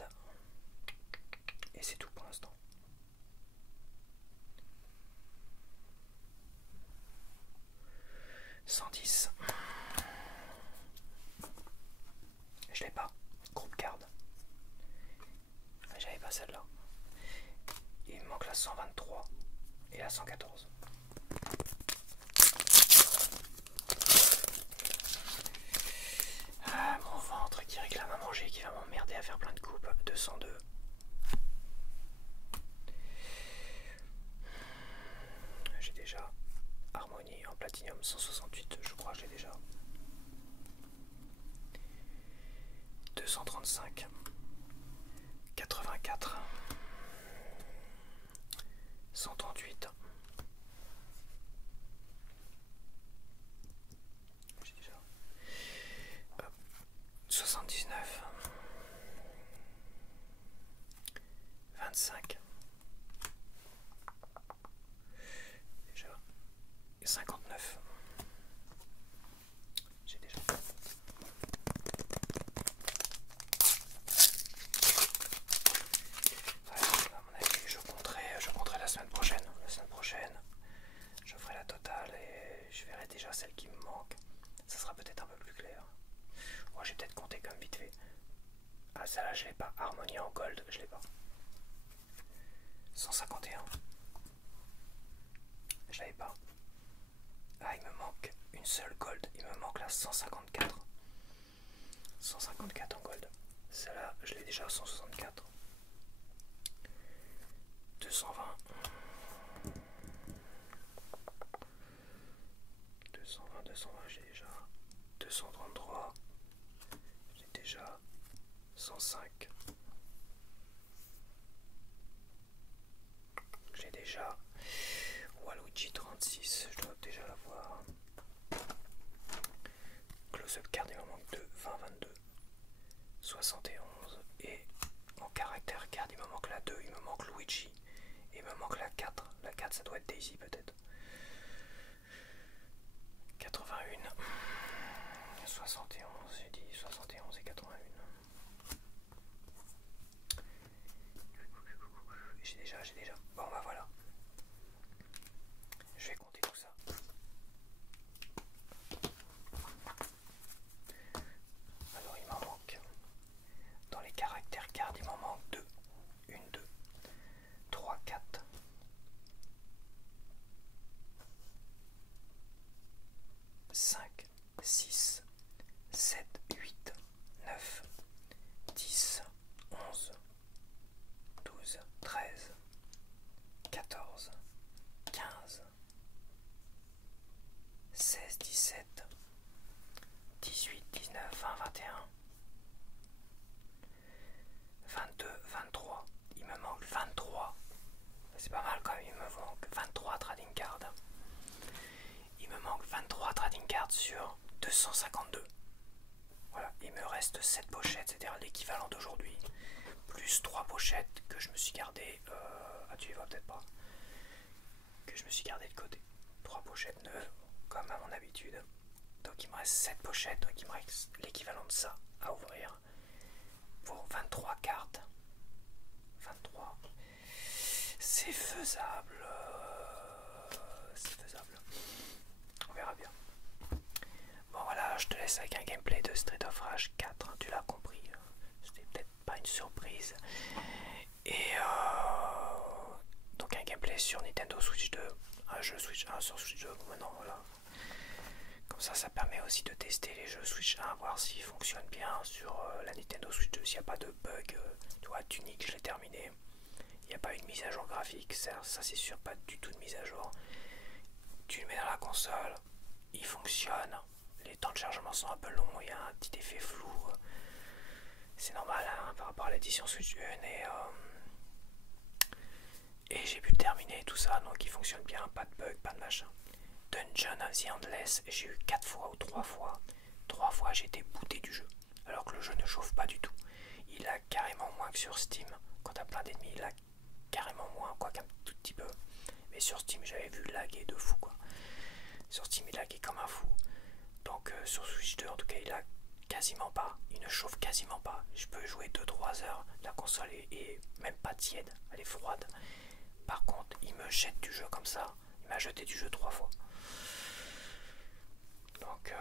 Et c'est tout pour l'instant. « 110. Je l'ai pas. Groupe Card. J'avais pas celle-là. Il me manque la 123 et la 114. Ah, mon ventre qui réclame à manger, qui va m'emmerder à faire plein de coupes. 202. J'ai déjà Harmonie en platinium 168, je crois que j'ai déjà. 235. 84. 138. J'ai déjà. 79. 25. Déjà. 59. J'ai déjà. À mon avis, je compterai la semaine prochaine. La semaine prochaine, je ferai la totale et je verrai déjà celle qui me manque. Ça sera peut-être un peu plus clair. Moi, j'ai peut-être compté comme vite fait. Ah, celle-là, je l'ai pas. Harmonie en gold, je l'ai pas. 151. Je l'avais pas. Ah, il me manque une seule gold. Il me manque la 154. 154 en gold. Celle-là, je l'ai déjà à 164. 220. 220, j'ai déjà. 233. J'ai déjà. 105. J'ai déjà. Waluigi 36, je dois déjà l'avoir. Close-up card, il m'en manque 2, 20, 22, 71. Et en caractère card, il me manque la 2, il me manque Luigi. Et il me manque la 4. La 4, ça doit être Daisy peut-être. 81. 71, j'ai dit 71 et 81. J'ai déjà. Bon bah voilà. Je vais compter tout ça. Alors il m'en manque. Dans les caractères cards, il m'en manque 2. 1, 2, 3, 4. 5, 6, 7, 8, 9, 10, 11, 12, 13, 14, 15, 16, 17, 18, 19, 20, 21, 22, 23. Il me manque 23. C'est pas mal quand même, il me manque 23 trading cards. Il me manque 23 trading cards sur 252. Voilà, il me reste 7 pochettes, c'est-à-dire l'équivalent d'aujourd'hui. Plus 3 pochettes que je me suis gardé. Ah, tu les vois peut-être pas. Que je me suis gardé de côté. 3 pochettes neuves, comme à mon habitude. Donc il me reste 7 pochettes, donc il me reste l'équivalent de ça à ouvrir. Pour 23 cartes. faisable. C'est faisable. On verra bien. Bon voilà, je te laisse avec un gameplay de Street of Rage 4, hein, tu l'as compris. C'était peut-être pas une surprise. Et donc un gameplay sur Nintendo Switch 2. Un jeu Switch 1 sur Switch 2. Maintenant voilà. Comme ça permet aussi de tester les jeux Switch 1, voir s'ils fonctionnent bien sur la Nintendo Switch 2, s'il n'y a pas de bug. Tu vois, Tunic, je l'ai terminé. Il n'y a pas une mise à jour graphique, ça c'est sûr, pas du tout de mise à jour. Tu le mets dans la console, il fonctionne. Les temps de chargement sont un peu longs, il y a un petit effet flou. C'est normal hein, par rapport à l'édition Switch 1 et j'ai pu terminer tout ça, donc il fonctionne bien, pas de bug, pas de machin. Dungeon of the Endless, j'ai eu 4 fois ou 3 fois. 3 fois j'ai été booté du jeu, alors que le jeu ne chauffe pas du tout. Il a carrément moins que sur Steam. Quand t'as plein d'ennemis, il a carrément moins, quoi qu'un tout petit peu. Mais sur Steam, j'avais vu laguer de fou, quoi. Sur Steam, il laguait comme un fou. Donc sur Switch 2, en tout cas, il a quasiment pas. Il ne chauffe quasiment pas. Je peux jouer 2-3 heures. La console est même pas tiède, elle est froide. Par contre, il me jette du jeu comme ça. Il m'a jeté du jeu 3 fois. Donc,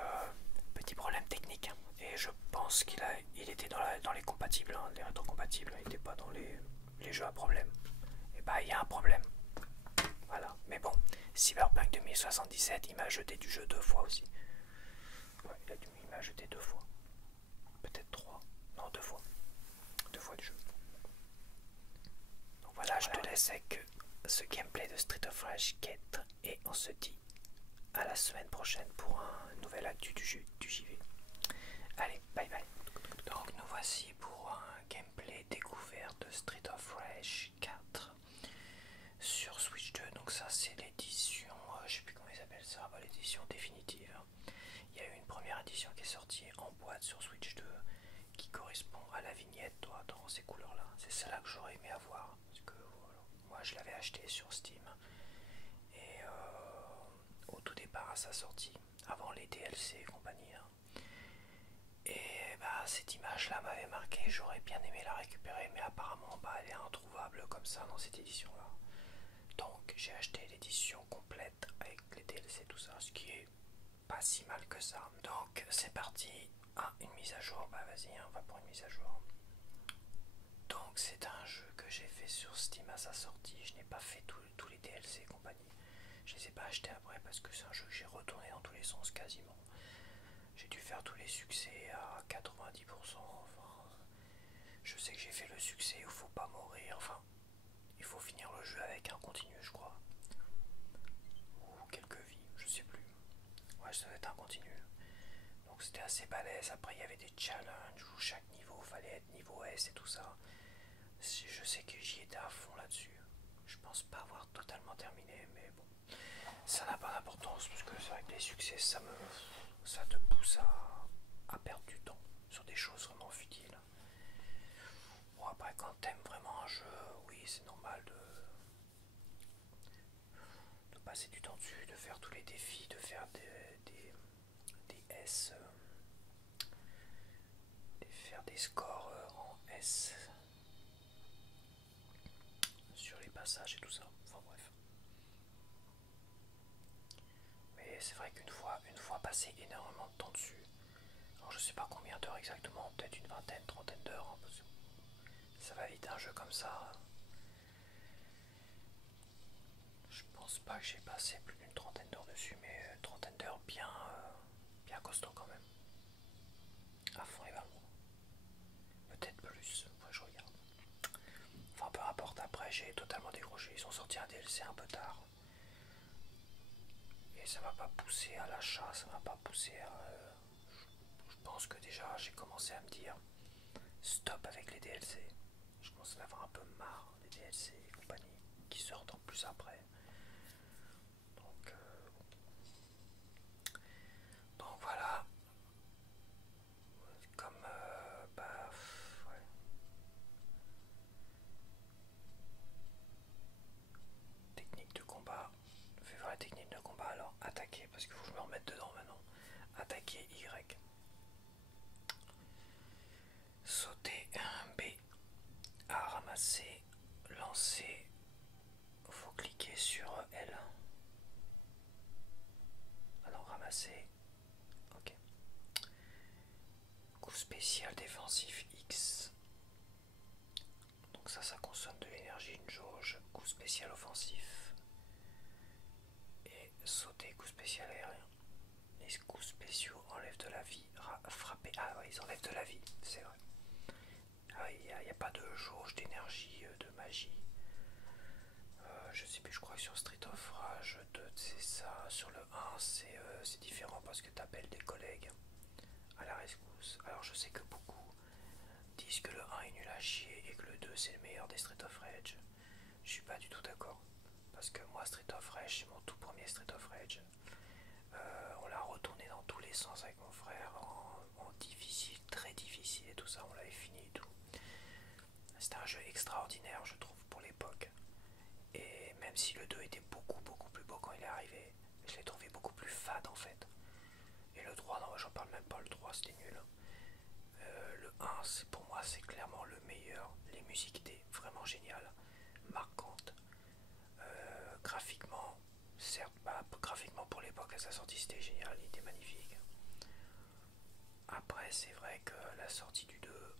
petit problème technique. Et je pense il était dans les compatibles, hein, les rétrocompatibles. Il n'était pas dans les jeux à problème. Et bah, il y a un problème. Voilà. Mais bon, Cyberpunk 2077, il m'a jeté du jeu 2 fois aussi. Ouais, il m'a jeté 2 fois. Peut-être 3. Non, 2 fois. 2 fois du jeu. Donc voilà, je te laisse avec ce gameplay de Street of Rage 4 et on se dit à la semaine prochaine pour un nouvel actu du JV. Allez, bye bye. Donc nous voici pour un gameplay découvert de Street of Rage 4 sur Switch 2. Donc ça c'est l'édition, je sais plus comment ils appellent ça, l'édition définitive. Il y a eu une première édition qui est sortie en boîte sur Switch 2 qui correspond à la vignette dans ces couleurs là. C'est celle-là que j'aurais aimé avoir parce que voilà, moi je l'avais acheté sur Steam et au tout départ à sa sortie, avant les DLC et compagnie. Hein. Et bah cette image là m'avait marqué, j'aurais bien aimé la récupérer mais apparemment bah, elle est introuvable comme ça dans cette édition là. Donc j'ai acheté l'édition complète avec les DLC tout ça, ce qui est pas si mal que ça. Donc c'est parti. Ah, une mise à jour, bah vas-y, hein, on va pour une mise à jour. Donc c'est un jeu que j'ai fait sur Steam à sa sortie, je n'ai pas fait tous les DLC et compagnie. Je les ai pas achetés après parce que c'est un jeu que j'ai retourné dans tous les sens quasiment. J'ai dû faire tous les succès à 90%, enfin, je sais que j'ai fait le succès où il faut pas mourir, enfin, il faut finir le jeu avec un continu je crois. Ou quelques vies, je sais plus. Ouais, ça doit être un continu. Donc c'était assez balèze. Après il y avait des challenges où chaque niveau fallait être niveau S et tout ça. Je sais que j'y étais à fond là-dessus. Je pense pas avoir totalement terminé, mais bon, ça n'a pas d'importance parce que c'est vrai que les succès ça te pousse à perdre du temps sur des choses vraiment futiles. Bon après quand t'aimes vraiment un jeu, oui c'est normal de passer du temps dessus, de faire tous les défis, de faire des S, faire des scores en S sur les passages et tout ça, enfin bref. Mais c'est vrai qu'une fois passé énormément de temps dessus, alors je sais pas combien d'heures exactement, peut-être une vingtaine, trentaine d'heures, hein, parce que ça va vite un jeu comme ça. Je pense pas que j'ai passé plus d'une trentaine d'heures dessus, mais une trentaine d'heures bien costaud quand même. À fond les ballons. Peut-être plus, faudrait que je regarde. Enfin peu importe, après j'ai totalement décroché, ils ont sorti un DLC un peu tard. Et ça m'a pas poussé à l'achat, ça m'a pas poussé à... je pense que déjà j'ai commencé à me dire stop avec les DLC. Je commence à en avoir un peu marre des DLC et compagnie qui sortent en plus après. Donc voilà. Comme bah ouais. Technique de combat. Je vais voir la technique de combat alors. Attaquer parce qu'il faut que je me remette dedans maintenant. Attaquer Y. Sauter B. À ramasser. Lancer. Faut que spécial défensif X. Donc ça consomme de l'énergie, une jauge. Coup spécial offensif. Et sauter, coup spécial aérien. Les coups spéciaux enlèvent de la vie. Frapper. Ah ouais, ils enlèvent de la vie, c'est vrai. Ah, il n'y a pas de jauge d'énergie, de magie. Je sais plus, je crois que sur Street of Rage 2 c'est ça. Sur le 1 c'est différent parce que tu appelles des collègues à la rescousse. Alors je sais que beaucoup disent que le 1 est nul à chier et que le 2 c'est le meilleur des Street of Rage. Je suis pas du tout d'accord. Parce que moi Street of Rage c'est mon tout premier Street of Rage. On l'a retourné dans tous les sens avec mon frère en difficile, très difficile et tout ça, on l'avait fini et tout. C'était un jeu extraordinaire je trouve pour l'époque. Et même si le 2 était beaucoup plus beau quand il est arrivé, je l'ai trouvé beaucoup plus fade en fait. Et le 3, non j'en parle même pas, le 3 c'était nul. Le 1 pour moi c'est clairement le meilleur. Les musiques étaient vraiment géniales, marquantes. Graphiquement, certes, graphiquement pour l'époque à sa sortie c'était génial, il était magnifique. Après c'est vrai que la sortie du 2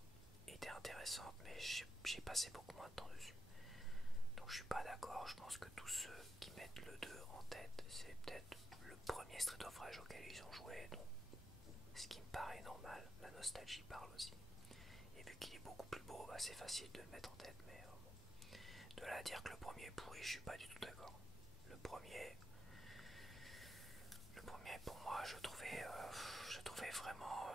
était intéressante mais j'ai passé beaucoup moins de temps dessus. Donc je suis pas d'accord, je pense que tous ceux qui mettent le 2 en tête, c'est peut-être le premier Street of Rage auquel ils ont joué, donc ce qui me paraît normal, la nostalgie parle aussi. Et vu qu'il est beaucoup plus beau, c'est facile de le mettre en tête, mais bon. De là à dire que le premier est pourri, je suis pas du tout d'accord. Le premier pour moi, je trouvais vraiment,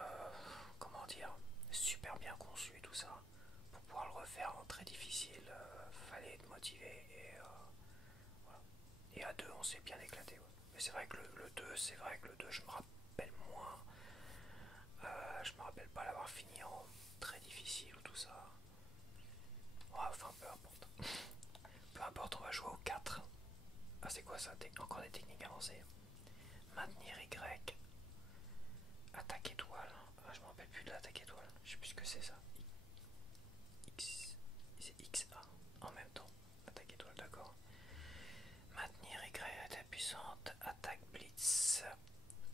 comment dire, super bien conçu et tout ça. Pour pouvoir le refaire en très difficile, fallait être motivé et voilà. Et à deux, on s'est bien éclaté. Ouais. Mais c'est vrai que le 2, c'est vrai que le 2, je me rappelle moins. Je me rappelle pas l'avoir fini en très difficile ou tout ça. Ouais, enfin, peu importe. Peu importe, on va jouer au 4. Ah, c'est quoi ça? Encore des techniques avancées. Maintenir Y. Attaque étoile. Ah, je me rappelle plus de l'attaque étoile. Je sais plus ce que c'est ça. X. C'est XA en même temps. Attaque étoile, d'accord. Maintenir Y, attaque puissante. Attaque blitz.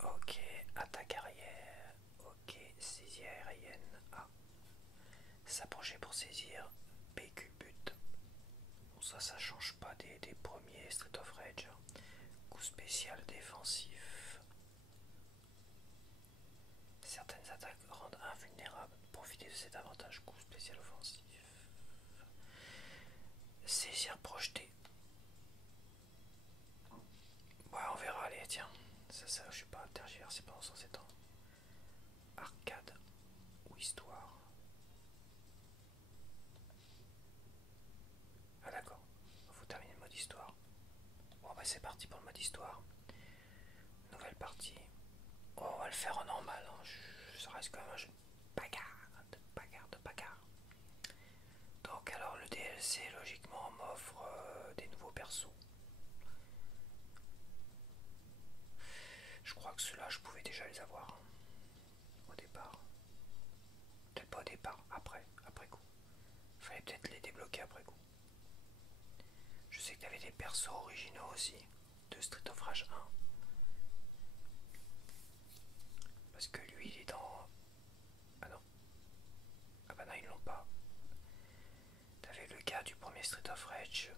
Ok. Attaque arrière. Ok. Saisie aérienne. A. S'approcher pour saisir. PQ but. Bon, ça change pas des premiers Street of Rage. Coup spécial défensif. Certaines attaques rendent invulnérables. Profitez de cet avantage. Coup spécial offensif. Saisir projeté. Ouais, on verra, allez, tiens. Ça, je suis pas tergiversé pendant 107 ans. Arcade ou histoire. Ah d'accord, faut terminer le mode histoire. Bon bah c'est parti pour le mode histoire. Nouvelle partie. Oh, on va le faire en normal, hein. Ça reste quand même un jeu de bagarre. Donc alors le DLC logiquement m'offre des nouveaux persos. Je crois que ceux-là je pouvais déjà les avoir hein, au départ. Peut-être pas au départ, après coup. Fallait peut-être les débloquer après coup. Je sais que t'avais des persos originaux aussi de Street of Rage 1. Parce que lui il est dans... Ah non. Ah bah non ils l'ont pas. T'avais le gars du premier Street of Rage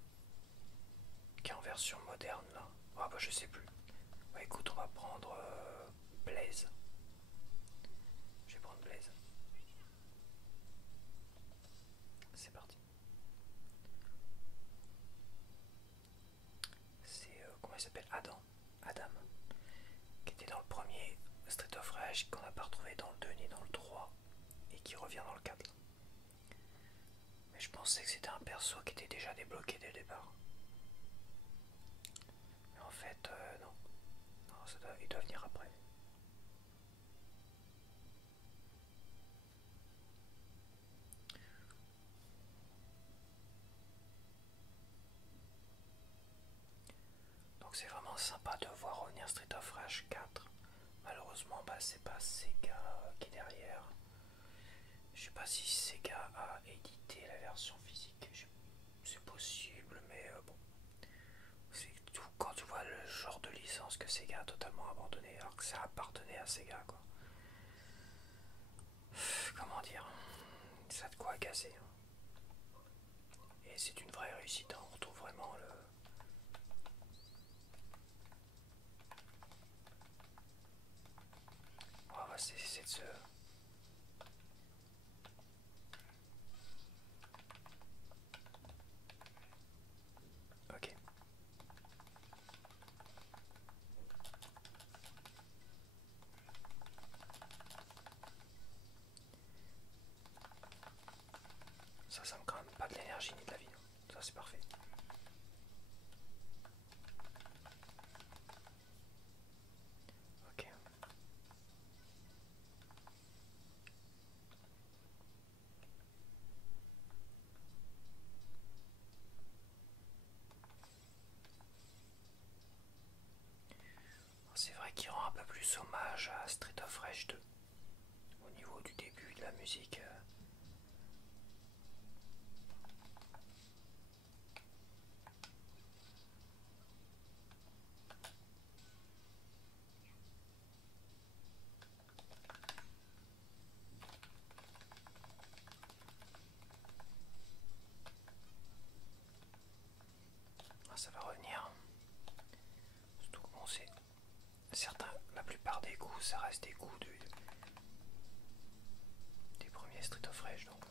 qui est en version moderne là. Ah bah je sais plus. Bah écoute on va prendre Blaze. Je vais prendre Blaze. C'est parti. C'est comment il s'appelle? Adam, qui était dans le premier Street of Rage, qu'on n'a pas retrouvé dans le 2 ni dans le 3 et qui revient dans le 4. Mais je pensais que c'était un perso qui était déjà débloqué dès le départ. Mais en fait non, il doit venir après. Donc c'est vraiment sympa de voir revenir Street of Rage 4. Malheureusement c'est pas Sega qui est derrière. Je sais pas si Sega a édité la version physique. C'est possible mais bon. C'est tout quand tu vois le genre de licence que Sega a totalement abandonné alors que ça appartenait à Sega quoi. comment dire, ça a de quoi casser. Et c'est une vraie réussite, hein. On retrouve vraiment le... On va essayer de se... Ok. Ça me quand même pas de l'énergie ni de la vie. Ça c'est parfait. Ok. C'est vrai qu'il rend un peu plus hommage à Street of Rage 2 au niveau du début de la musique. Ça va revenir. Surtout que bon, c'est certains, la plupart des coups, ça reste des coups des premiers Street of Rage donc.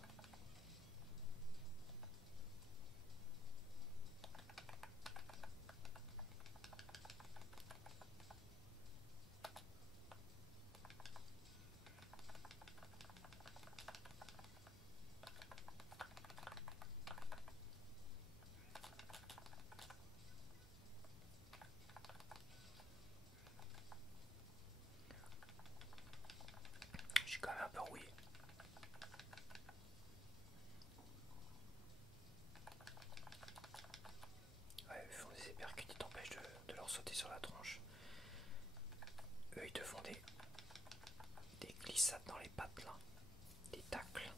Je suis quand même un peu rouillé. Ouais, ils font des épercutes qui t'empêchent de leur sauter sur la tronche. Eux, ils te font des glissades dans les pattes là, des tacles.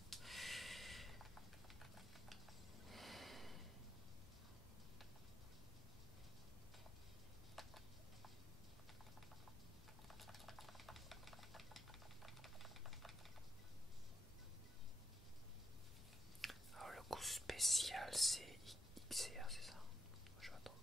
Alors le coup spécial c'est XR, c'est ça? Je vais attendre.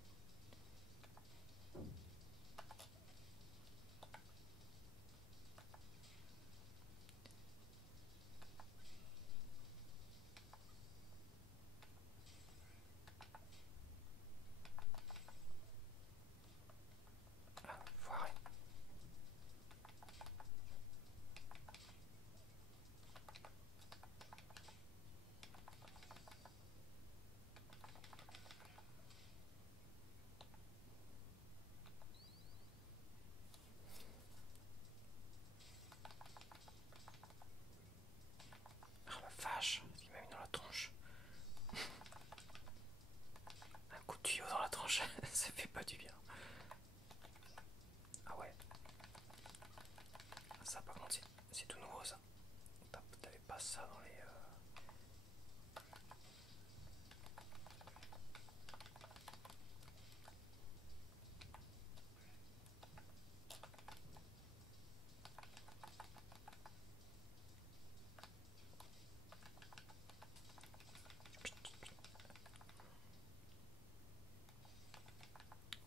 Ah, foiré. Ah la vache, il m'a mis dans la tronche. Un coup de tuyau dans la tronche, ça fait pas du bien. Ah ouais. Ça par contre c'est tout nouveau ça. T'avais pas ça dans les...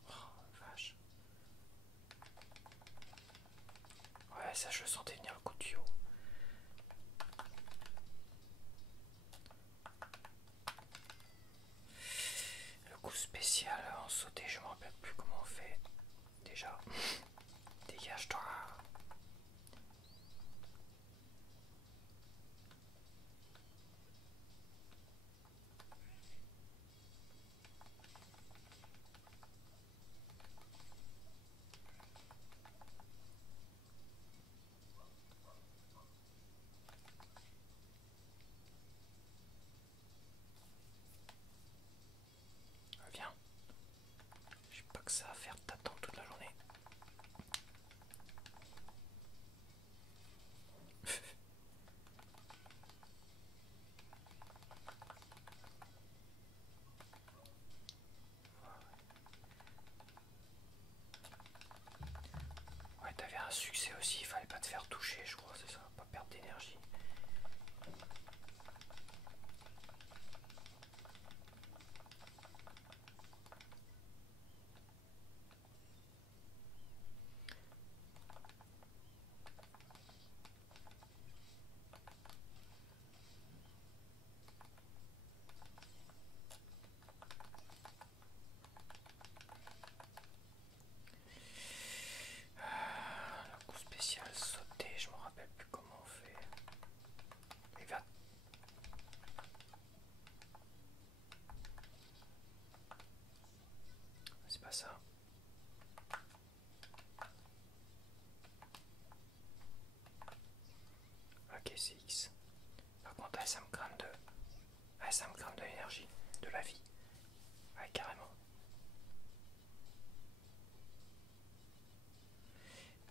Oh vache. Ouais ça je le sentais venir le coup de tuyau. Le coup spécial en sauté, je me rappelle plus comment on fait. Déjà. Dégage-toi. Viens. J'ai pas que ça à faire de t'attendre toute la journée. Ouais, t'avais un succès aussi, il fallait pas te faire toucher, je crois, c'est ça, pas perdre d'énergie. Ouais, ça me crame de l'énergie, de la vie. Ouais, carrément.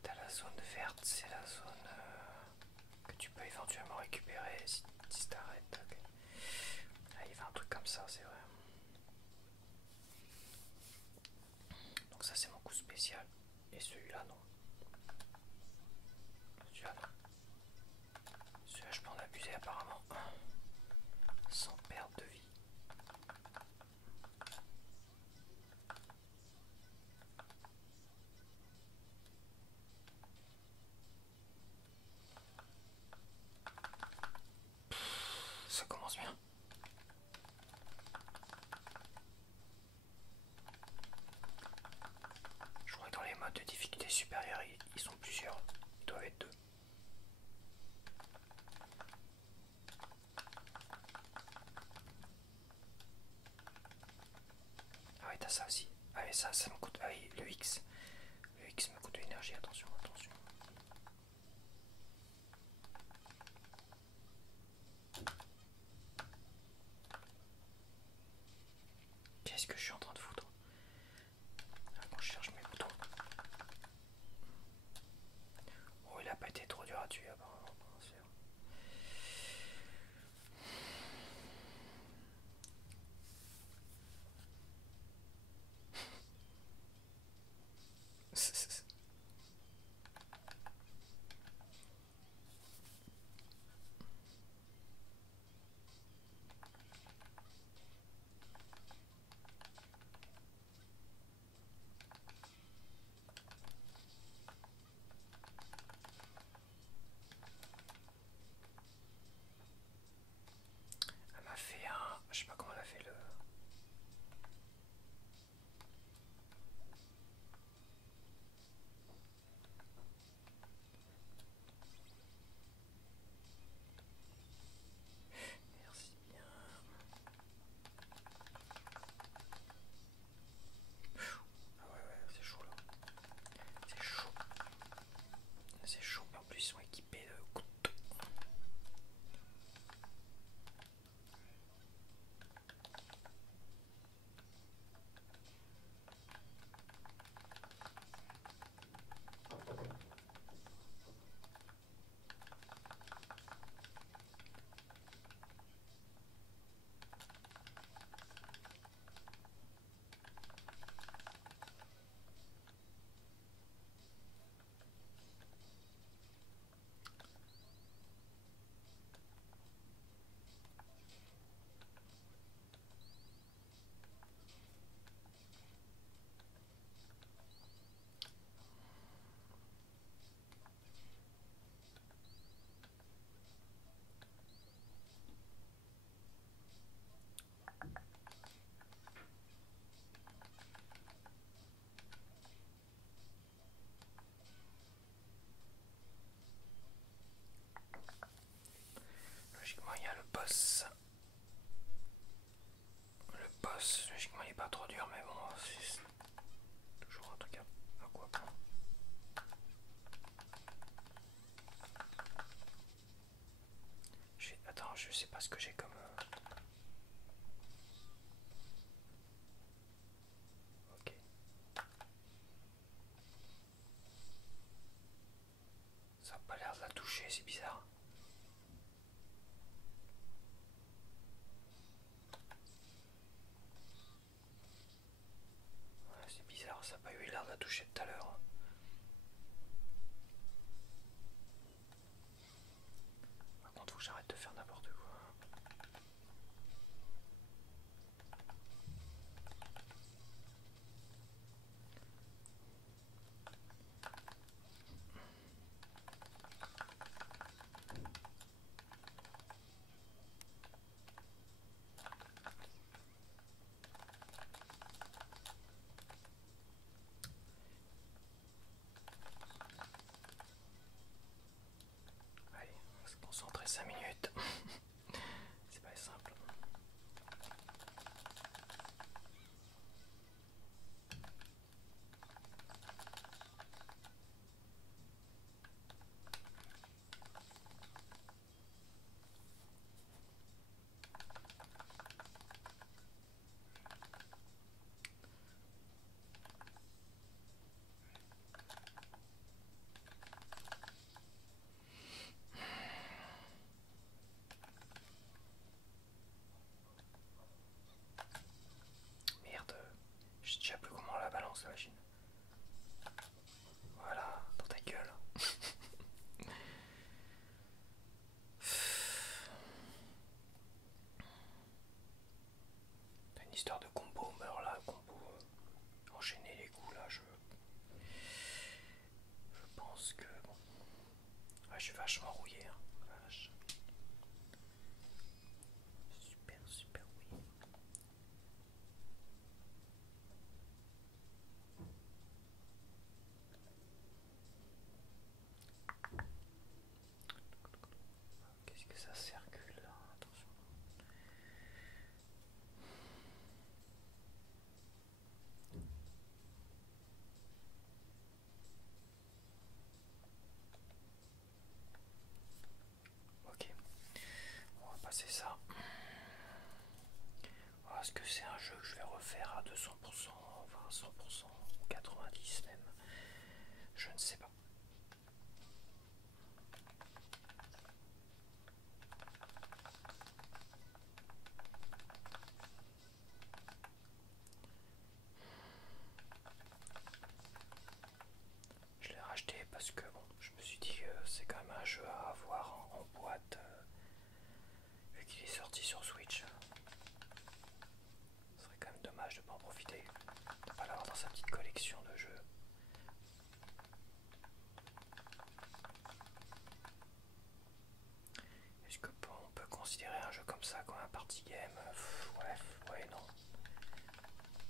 T'as la zone verte, c'est la zone que tu peux éventuellement récupérer si t'arrêtes. Okay. Ah, il y avait un truc comme ça, c'est vrai. Donc ça c'est mon coup spécial. Et celui-là non. Celui-là non. Celui-là je peux en abuser apparemment. Sans perte de vie. Ça commence bien. Je crois que dans les modes de difficulté supérieure, ils sont plusieurs. Ils doivent être deux. Ah oui, t'as ça aussi. Ah oui, ça me coûte. Ah oui, le X. Le X me coûte de l'énergie, attention, attention. Qu'est-ce que je suis en train de foutre? Quand je cherche mes boutons. Oh, il a pas été trop dur à tuer apparemment. Elle m'a fait un... Je sais pas comment elle a fait le... Merci bien. Ah ouais, ouais, c'est chaud là. C'est chaud. C'est chaud, mais en plus ils sont équipés de couteaux. Logiquement il y a le boss. Le boss, logiquement il est pas trop dur, mais bon, c'est toujours un truc à quoi prendre. Attends, je sais pas ce que j'ai comme... Ok. Ça a pas l'air de la toucher, c'est bizarre. Ouais, c'est bizarre, ça a pas eu l'air de la toucher tout à l'heure. Par contre, faut que j'arrête de faire n'importe quoi. violence la machine. Voilà, dans ta gueule. T'as une histoire de combo, mais alors là, combo, enchaîner les coups là, je pense que bon. Ouais, je suis vachement rouillé, hein. Vache. Super, super rouillé. Qu'est-ce que ça circule là? Attention. Ok, on va passer ça. Est-ce que c'est un jeu que je vais refaire à 200%, enfin 100%, 90% même? Je ne sais pas. Je l'ai racheté parce que bon, je me suis dit que c'est quand même un jeu à avoir en boîte, vu qu'il est sorti sur Switch. Ce serait quand même dommage de ne pas en profiter, de ne pas l'avoir dans sa petite collection de jeux. Est-ce que on peut considérer un jeu comme ça comme un party game? Ouais, non.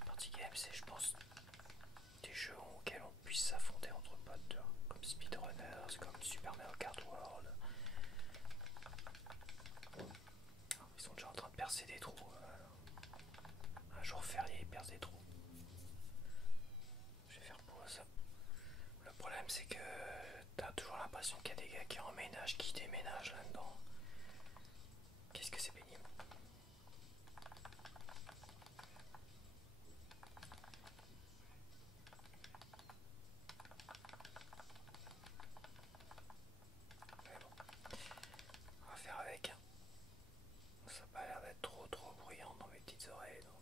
Party game, c'est, je pense, des jeux auxquels on puisse s'affronter entre potes, comme Speedrunners, comme Super Mario Kart World. Ils sont déjà en train de percer des trous. Un jour férié, ils percent des trous. Je vais faire pause. Le problème, c'est que t'as toujours l'impression qu'il y a des gars qui emménagent, qui déménagent là-dedans. Qu'est-ce que c'est pénible. Mais bon, on va faire avec. Ça n'a pas l'air d'être trop bruyant dans mes petites oreilles, donc...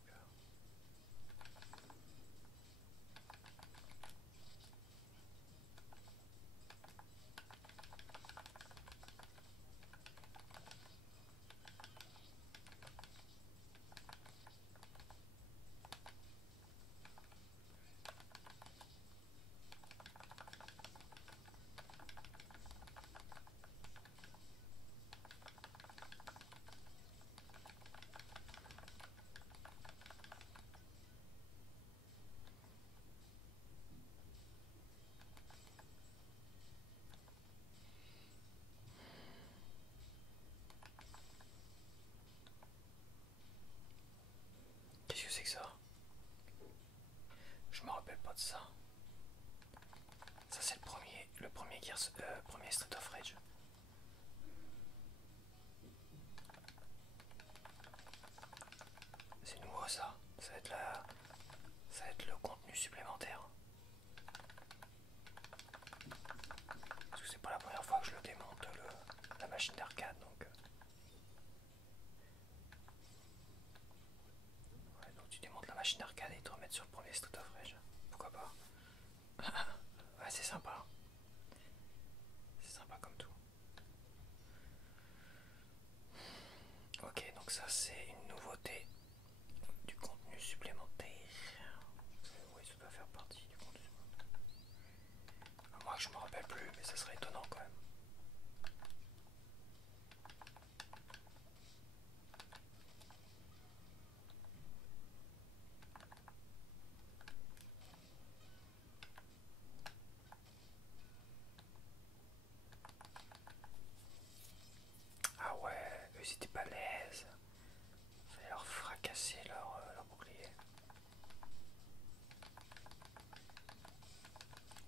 Qu'est-ce que c'est que ça? Je me rappelle pas de ça. Ça c'est le premier premier Street of Rage. C'est nouveau ça. Ça va être le contenu supplémentaire. Parce que c'est pas la première fois que je le démonte la machine d'arcade donc. Ouais, donc tu démontes la machine d'arcade et te remettre sur le premier Street of Rage. Pourquoi pas? Ouais, c'est sympa. C'est sympa comme tout. Ok, donc ça c'est une nouveauté du contenu supplémentaire. Oui, ça doit faire partie du contenu. À moins que je me rappelle plus, mais ça serait étonnant quand même. Ah ouais, eux c'était balèze. Fallait leur fracasser leur bouclier.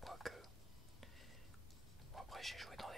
Quoique. Bon, après j'ai joué dans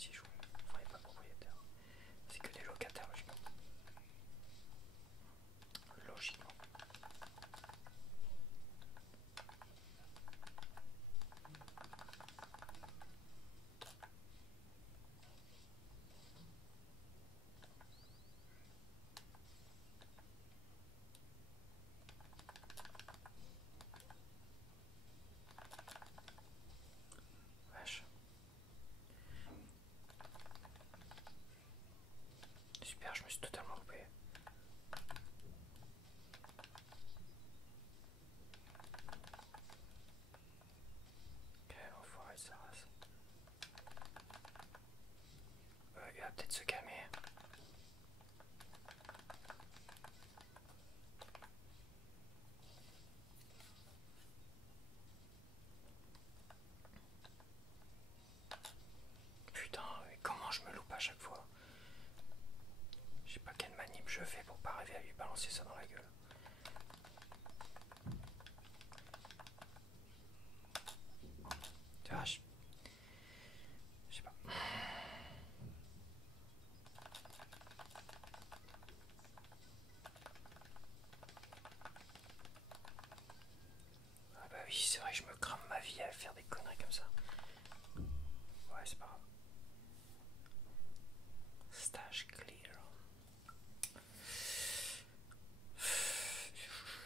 s'y jouer. Enfin, il n'y a pas de propriétaire. C'est que des locataires, logiquement. Logiquement. Wesh. Super, je me suis totalement loupé. Quel enfoiré de sa race. Il va peut-être se calmer. Putain, comment je me loupe à chaque fois? Je sais pas quelle manip je fais pour pas arriver à lui balancer ça dans la gueule. Tu vois, je sais pas. Ah bah oui, c'est vrai que je me crame ma vie à faire des conneries comme ça. Ouais, c'est pas grave. Stage clear.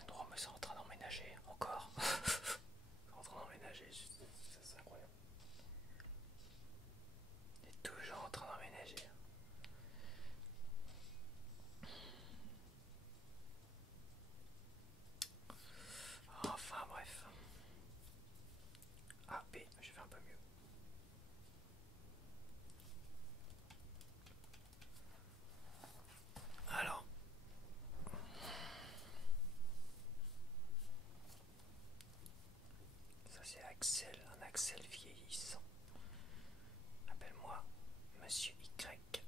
Non, mais c'est en train d'emménager. Encore. En train d'emménager, c'est incroyable. Il est toujours en train d'emménager. Enfin bref. A, B, j'ai fait un peu mieux. Alors. Ça c'est Axel, un Axel vieillissant. Appelle-moi Monsieur Y.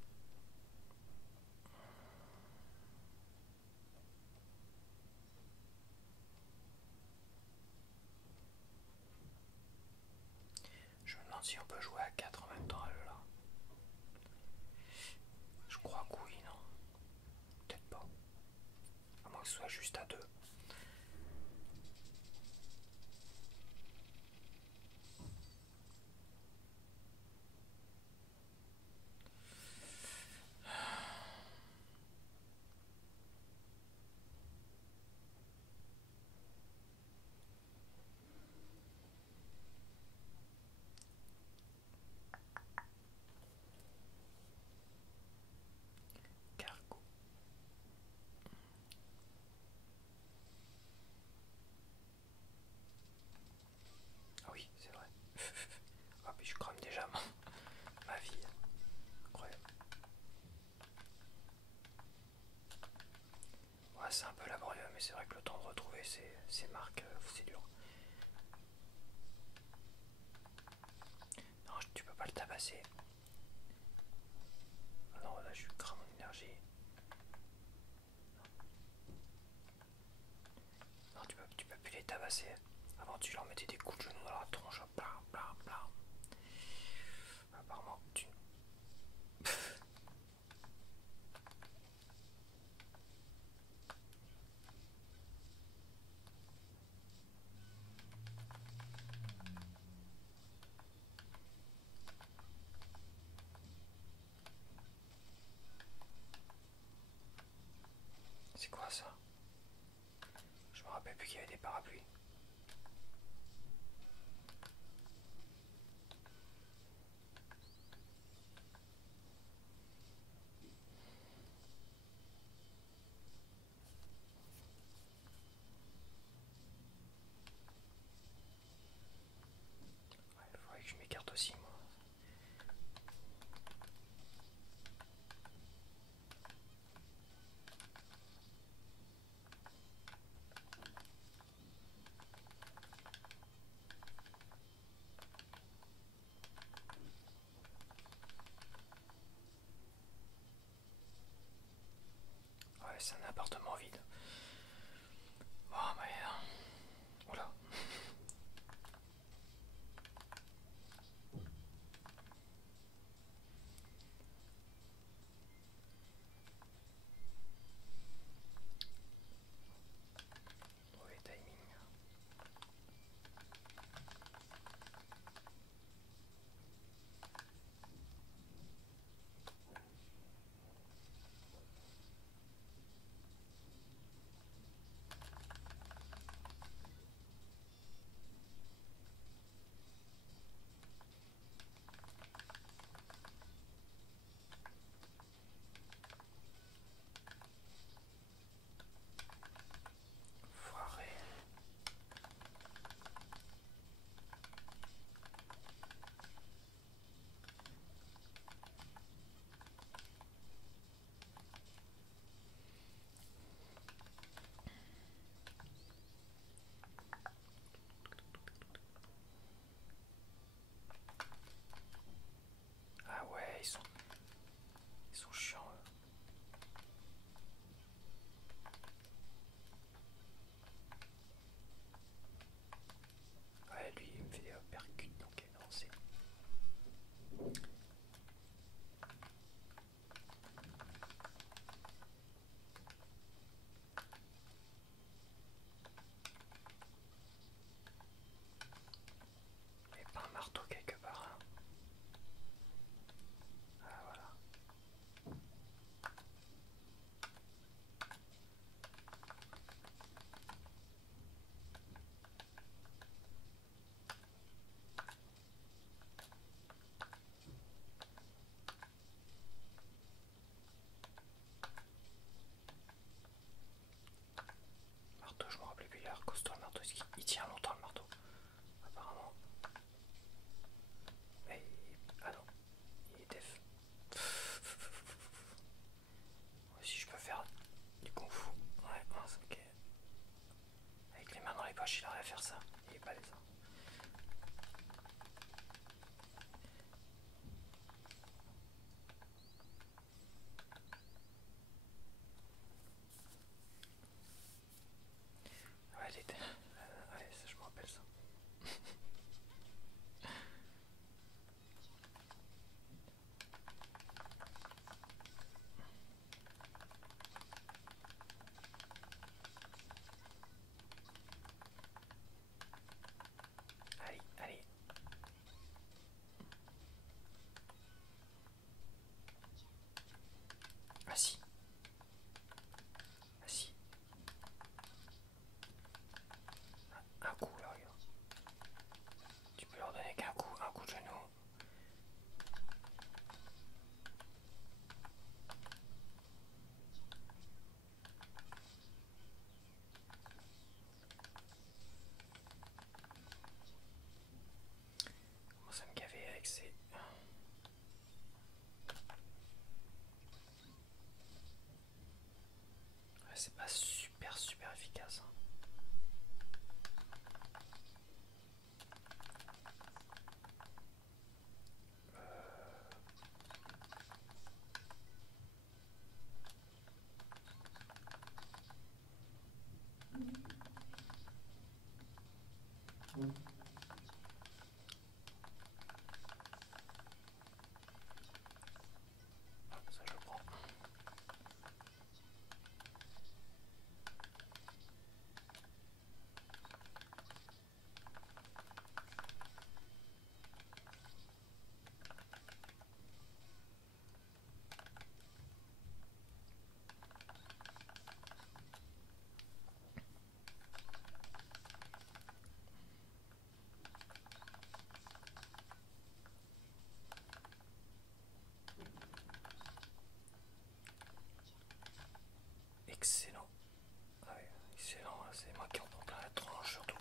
Je me demande si on peut jouer à 4 en même temps à là. Je crois que oui, non. Peut-être pas. À moins que ce soit juste à 2. Cargo. Ah oui, c'est vrai. Ah puis je crame déjà ma vie. Incroyable. Ouais, c'est un peu laborieux, mais c'est vrai que le temps de retrouver ces marques, c'est dur. Non, tu peux pas le tabasser. Ah non, là je crame mon énergie. Non, tu peux plus les tabasser. Avant tu leur mettais des coups de genoux dans la tronche. Blam, blam, blam. Apparemment, tu... C'est quoi ça? Je me rappelle plus qu'il y avait des parapluies. Ouais, il faudrait que je m'écarte aussi, moi. parce qu'il tient longtemps le marteau. Apparemment. Et... Ah non, il est def. Si je peux faire du kung fu. Ouais, ok. Avec les mains dans les poches, il arrive à faire ça. Il est balèze. Ouais, ouais, ça, je me rappelle ça. Allez, allez. Ah si. Ah si. Un coup là, regarde. Tu peux leur donner qu'un coup de genou. Comment ça me gavait avec ces... Ouais, c'est pas super efficace. Hein. Ça je prends. Excellent. Ah ouais, excellent, c'est moi qui en prends plein la tranche surtout.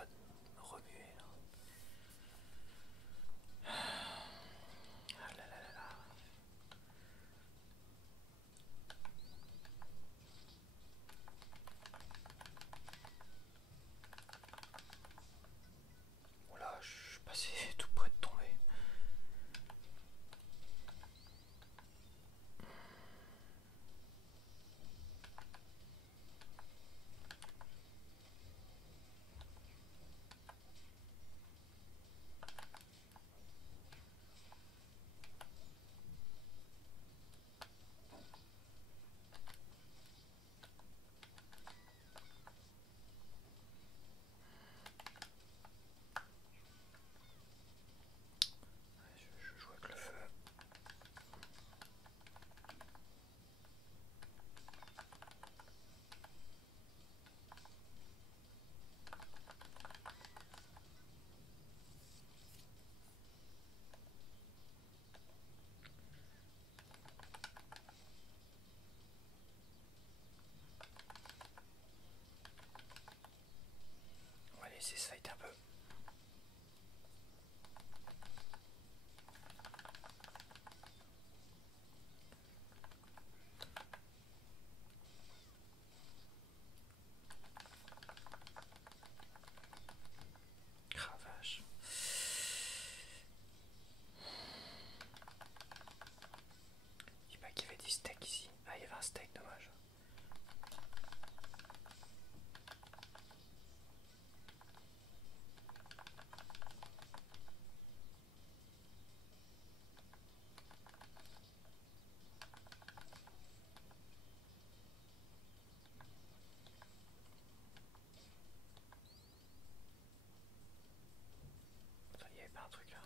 pas de remuer là. Ah là là là là. Oula, je suis passé tout près de tomber. Je joue avec le feu. On va laisser ça fight un peu. Cravache. Je dis pas qu'il y avait des steaks ici. Ah, il y avait un steak, dommage. Attends, il y avait pas un truc là.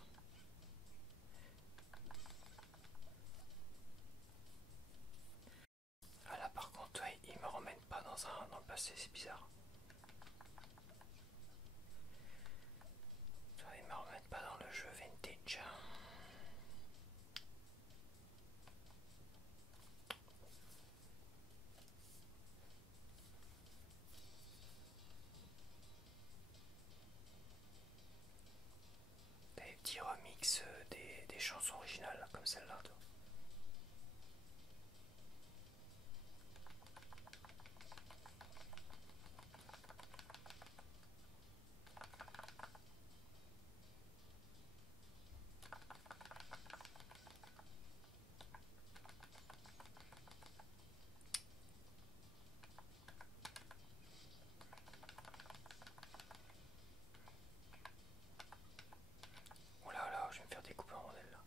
Ah là par contre, ouais, il me ramène pas dans le passé, c'est bizarre. Il me ramène pas dans le jeu vintage. T'as des petits remix des chansons originales là, comme celle-là, toi. Oh là là, je vais me faire découper en rondelles là.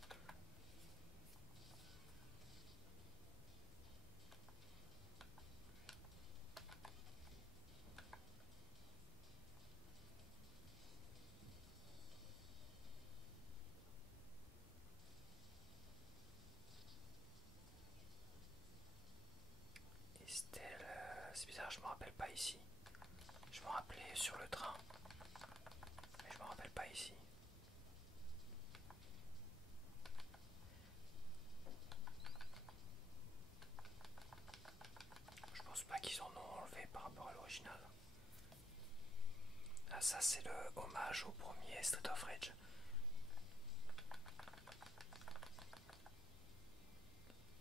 Estelle, c'est bizarre, je me rappelle pas ici. Je me rappelais sur le train, mais je me rappelle pas ici. Je pense pas qu'ils en ont enlevé par rapport à l'original. Ah, ça c'est le hommage au premier Street of Rage.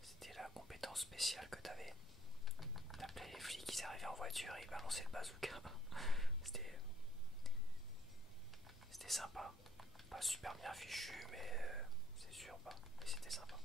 C'était la compétence spéciale que t'avais. T'appelais les flics, ils arrivaient en voiture et ils balançaient le bazooka. C'était sympa. Pas super bien fichu, mais c'est sûr pas. Mais c'était sympa.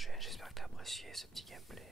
prochaine. J'espère que tu as apprécié ce petit gameplay.